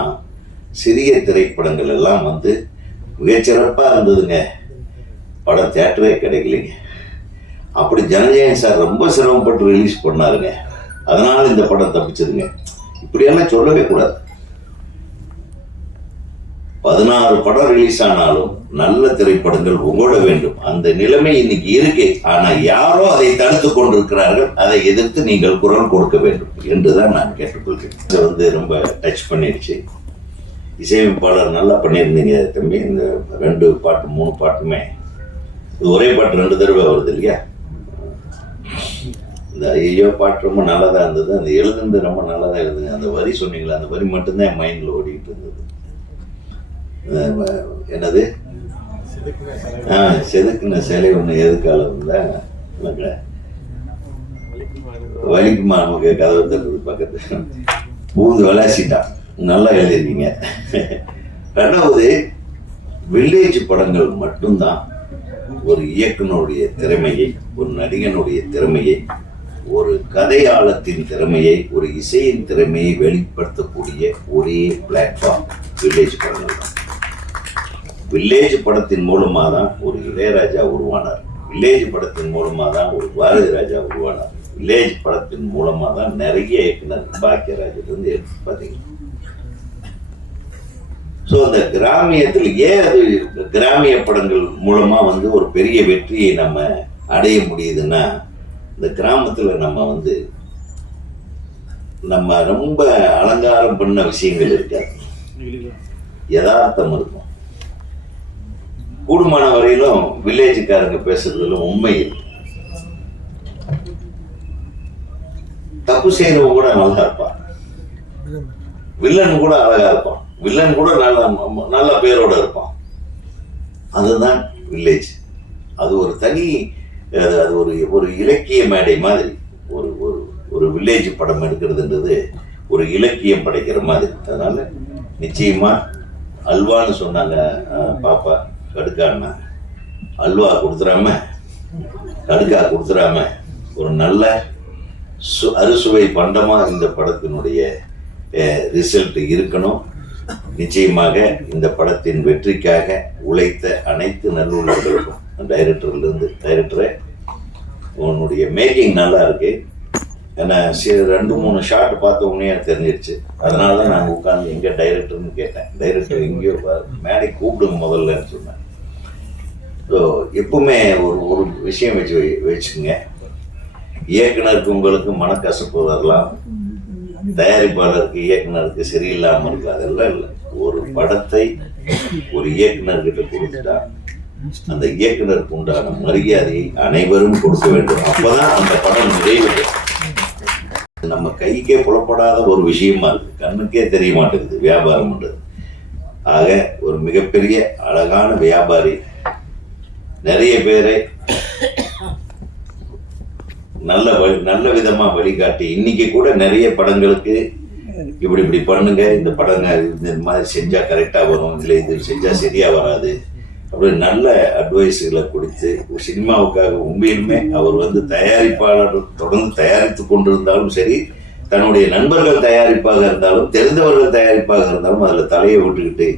சிறிய திரைப்படங்கள் எல்லாம் வந்து மிகச்சிறப்பா இருந்ததுங்க, படம் தியேட்டரே கிடைக்கலைங்க. அப்படி ஜனஜயன் சார் ரொம்ப சிரமப்பட்டு ரிலீஸ் பண்ணாருங்க, அதனால இந்த படம் தப்பிச்சதுங்க. இப்படியெல்லாம் சொல்லவே கூடாது. 16 படம் ரிலீஸ் ஆனாலும் நல்ல திரைப்படங்கள் உங்களோட வேண்டும். அந்த நிலைமை இன்னைக்கு இருக்கு. ஆனா யாரோ அதை தடுத்து கொண்டிருக்கிறார்கள். அதை எதிர்த்து நீங்கள் குரல் கொடுக்க வேண்டும் என்றுதான் நான் கேட்டுக்கொள்கிறேன். இதை வந்து ரொம்ப டச் பண்ணிடுச்சு. இசையமைப்பாளர் நல்லா பண்ணியிருந்தீங்க தம்பி. இந்த 2 பாட்டு 3 பாட்டுமே ஒரே பாட்டு 2 தடவை வருது இல்லையா? இந்த ஐயோ பாட்டு ரொம்ப நல்லா தான் இருந்தது. அந்த எழுதுனது ரொம்ப நல்லா தான் இருந்தது. அந்த வரி சொன்னீங்களா, அந்த வரி மட்டும்தான் என் மைண்டில் ஓடிட்டு இருந்தது. என்னது செதுக்குன சிலை ஒன்று எதுக்கால இருந்தா வலிக்குமா நமக்கு கதவை தருது பக்கத்து பூந்து விளாசிட்டான். நல்லா எழுதிருக்கீங்க. 2வது வில்லேஜ் படங்கள் மட்டும்தான் ஒரு இயக்குனருடைய திறமையை, ஒரு நடிகனுடைய திறமையை, ஒரு கதையாளத்தின் திறமையை, ஒரு இசையின் திறமையை வெளிப்படுத்தக்கூடிய ஒரே பிளாட்ஃபார்ம் வில்லேஜ் படங்கள் தான். வில்லேஜ் படத்தின் மூலமாக தான் ஒரு இளையராஜா உருவானார். வில்லேஜ் படத்தின் மூலமாக தான் ஒரு பாரதி ராஜா உருவானார். வில்லேஜ் படத்தின் மூலமாக தான் நிறைய இயக்குனர் பாக்கியராஜிலிருந்து எடுத்து பார்த்தீங்கன்னா. ஸோ அந்த கிராமியத்தில் ஏன் அது கிராமிய படங்கள் மூலமா வந்து ஒரு பெரிய வெற்றியை நம்ம அடைய முடியுதுன்னா, இந்த கிராமத்தில் நம்ம ரொம்ப அலங்காரம் பண்ண விஷயங்கள் இருக்காது, யதார்த்தம் இருக்கும். கூடுமான வரையிலும் வில்லேஜுக்காரங்க பேசுறதுல உண்மை இருக்கு. தப்பு செய்யறவங்க கூட நல்லா இருப்பான், வில்லன் கூட அழகா இருப்பான், வில்லன் கூட நல்ல பேரோட இருப்பான். அதுதான் வில்லேஜ். அது ஒரு தனி, அது ஒரு இலக்கிய மேடை மாதிரி. ஒரு வில்லேஜ் படம் எடுக்கிறதுன்றது ஒரு இலக்கியம் படைக்கிற மாதிரி. அதனால நிச்சயமா அல்வான்னு சொன்னாங்க பாப்பா, கடுக்கான்னா அல்வா கொடுத்துடாம கடுக்கா கொடுத்துடாம ஒரு நல்ல அறுசுவை பண்டமா இந்த படத்தினுடைய ரிசல்ட் இருக்கணும். நிச்சயமாக இந்த படத்தின் வெற்றிக்காக உழைத்த அனைத்து நல்லுள்ளவர்களுக்கும் டைரக்டரே உன்னுடைய மேக்கிங் நல்லா இருக்கு. ஏன்னா 2-3 ஷாட் பார்த்த உடனே எனக்கு தெரிஞ்சிருச்சு. அதனால தான் நான் உட்காந்து எங்கே டைரக்டர்னு கேட்டேன். டைரக்டர் எங்கேயோ மேடை கூப்பிடுங்க முதல்லன்னு சொன்னேன். ஸோ எப்பவுமே ஒரு விஷயம் வச்சுக்கோங்க. இயக்குனருக்கு உங்களுக்கு மனக்கசப்பு வரலாம், தயாரிப்பாளருக்கு இயக்குனருக்கு சரியில்லாமல் இருக்கு, அதெல்லாம் இல்லை. ஒரு படத்தை ஒரு இயக்குனர்கிட்ட கொடுத்துட்டா அந்த இயக்குனருக்கு உண்டான மரியாதையை அனைவரும் கொடுக்க வேண்டும். அப்பதான் அந்த படம் நிறைவு. நம்ம கைக்கே புலப்படாத ஒரு விஷயமா இருக்கு, கண்ணுக்கே தெரிய மாட்டேங்குது வியாபாரம்ன்றது. ஆக ஒரு மிகப்பெரிய அழகான வியாபாரி, நிறைய பேரை நல்ல விதமா வழிகாட்டி இன்னைக்கு கூட நிறைய படங்களுக்கு இப்படி பண்ணுங்க, இந்த படங்க இந்த மாதிரி செஞ்சா கரெக்டா வரும், இல்லை இது செஞ்சா சரியா வராது அப்படி நல்ல அட்வைஸுகளை கொடுத்து சினிமாவுக்காக உண்மையிலுமே அவர் தயாரிப்பாளர் தொடர்ந்து தயாரித்து கொண்டிருந்தாலும் சரி, தன்னுடைய நண்பர்கள் தயாரிப்பாக இருந்தாலும் தெரிந்தவர்கள் தயாரிப்பாக இருந்தாலும் அதில் தலையை விட்டுக்கிட்டு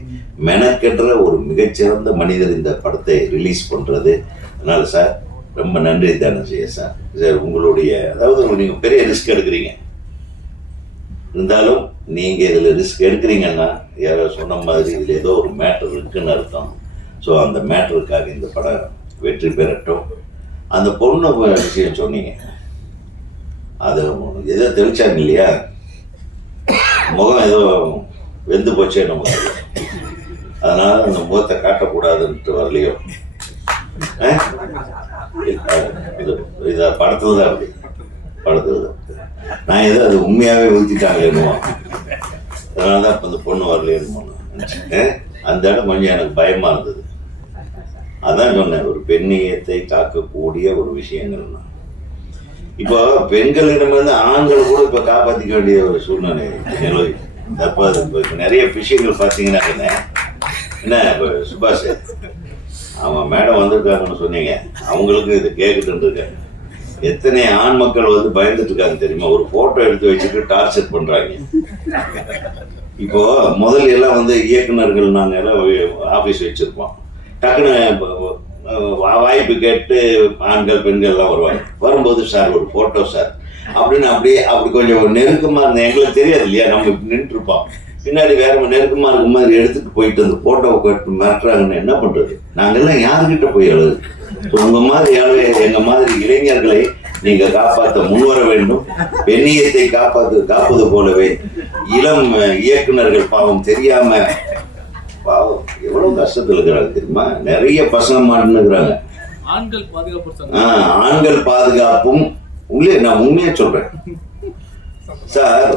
மெனக்கென்ற ஒரு மிகச்சிறந்த மனிதர் இந்த படத்தை ரிலீஸ் பண்ணுறது. அதனால சார் ரொம்ப நன்றி தனஞ்சய சார். உங்களுடைய அதாவது நீங்கள் பெரிய ரிஸ்க் எடுக்கிறீங்க, இருந்தாலும் நீங்கள் இதில் ரிஸ்க் எடுக்கிறீங்கன்னா யாரோ சொன்ன மாதிரி இதில் ஏதோ ஒரு மேட்டர் இருக்குன்னு அர்த்தம். ஸோ அந்த மேட்டருக்காக இந்த படம் வெற்றி பெறட்டும். அந்த பொண்ணு விஷயம் சொன்னீங்க, அது ஏதோ தெளிச்சாங்க இல்லையா, முகம் ஏதோ வெந்து போச்சே நமக்கு, அதனால அந்த முகத்தை காட்டக்கூடாதுன்ட்டு வரலையோ. படத்துல தான் அப்படி படத்துல தான் நான் ஏதோ அது உண்மையாவே ஊற்றிட்டாங்க என்னமோ, அதனால தான் இப்போ இந்த பொண்ணு வரலையோ நினைச்சேன். அந்த இடம் கொஞ்சம் எனக்கு பயமா இருந்தது. அதான் சொன்னேன், ஒரு பெண்ணியத்தை காக்கக்கூடிய ஒரு விஷயங்கள் தான். இப்போ பெண்களிடமிருந்து ஆண்கள் கூட இப்போ காப்பாற்றிக்க வேண்டிய ஒரு சூழ்நிலை நிலவி. அப்போ இப்போ நிறைய விஷயங்கள் பார்த்தீங்கன்னா என்ன இப்போ சுபாஷ் அவன் மேடம் வந்திருக்காங்கன்னு சொன்னீங்க, அவங்களுக்கு இது கேட்குதுன்னு இருக்காங்க. எத்தனை ஆண் மக்கள் பயந்துட்டு இருக்காங்க தெரியுமா? ஒரு போட்டோ எடுத்து வச்சுட்டு டார்ச்சர் பண்றாங்க. இப்போ முதல்ல எல்லாம் இயக்குனர்கள் நாங்கள் எல்லாம் ஆஃபீஸ் வச்சிருப்போம், டக்குன்னு வாய்ப்பு கேட்டு ஆண்கள் பெண்கள்லாம் வருவாங்க. வரும்போது சார் ஒரு ஃபோட்டோ சார் அப்படின்னு அப்படி கொஞ்சம் நெருக்கமாக இருந்தேன். எங்களுக்கு தெரியாது இல்லையா, நம்ம நின்றுருப்போம், பின்னாடி வேற நெருக்கமாக இருக்க மாதிரி எடுத்துட்டு போயிட்டு அந்த ஃபோட்டோவை கேட்டு மிரட்டுறாங்கன்னு என்ன பண்ணுறது? நாங்கள்லாம் யாருக்கிட்ட போய் எழுது? உங்கள் மாதிரி எங்கள் மாதிரி இளைஞர்களை நீங்கள் காப்பாற்ற முன்வர வேண்டும். பெண்ணியத்தை காப்பது போலவே இளம் இயக்குனர்கள் பாவம் தெரியாம பாவம் எவ்வளவு கஷ்டத்துல இருக்கிறாங்க தெரியுமா? நிறைய பசங்க மாட்டுனுக்குறாங்க. ஆண்கள் பாதுகாப்பும் நான் உண்மையா சொல்றேன் சார்.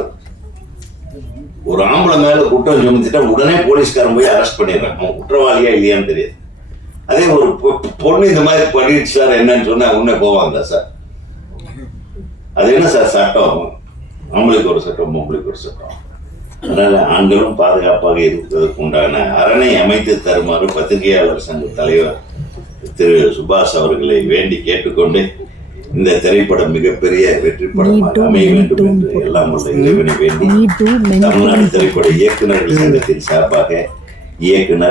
ஒரு ஆம்பளை மேல குற்றம் சுமத்திட்டா உடனே போலீஸ்காரன் போய் அரெஸ்ட் பண்ணிடுறான், அவன் குற்றவாளியா இல்லையான்னு தெரியாது. அதே ஒரு பொண்ணு இந்த மாதிரி பண்ணிடுச்சு சார் என்னன்னு சொன்னா உடனே போவாங்க சார். அது என்ன சார் சட்டம்? ஆம்பளைக்கு ஒரு சட்டம், பொம்பளைக்கு ஒரு சட்டம். அதனால ஆண்களும் பாதுகாப்பாக இருப்பதற்கு உண்டான அரணை அமைத்து தருமாறு பத்திரிகையாளர் சங்க தலைவர் திரு சுபாஷ் அவர்களை வேண்டி கேட்டுக்கொண்டு இந்த திரைப்படம் மிகப்பெரிய வெற்றி படமாக அமைய வேண்டும் என்று எல்லாம் உள்ள இறைவனை வேண்டி தமிழ்நாடு திரைப்பட இயக்குநர்கள் சங்கத்தின் சார்பாக இயக்குனர்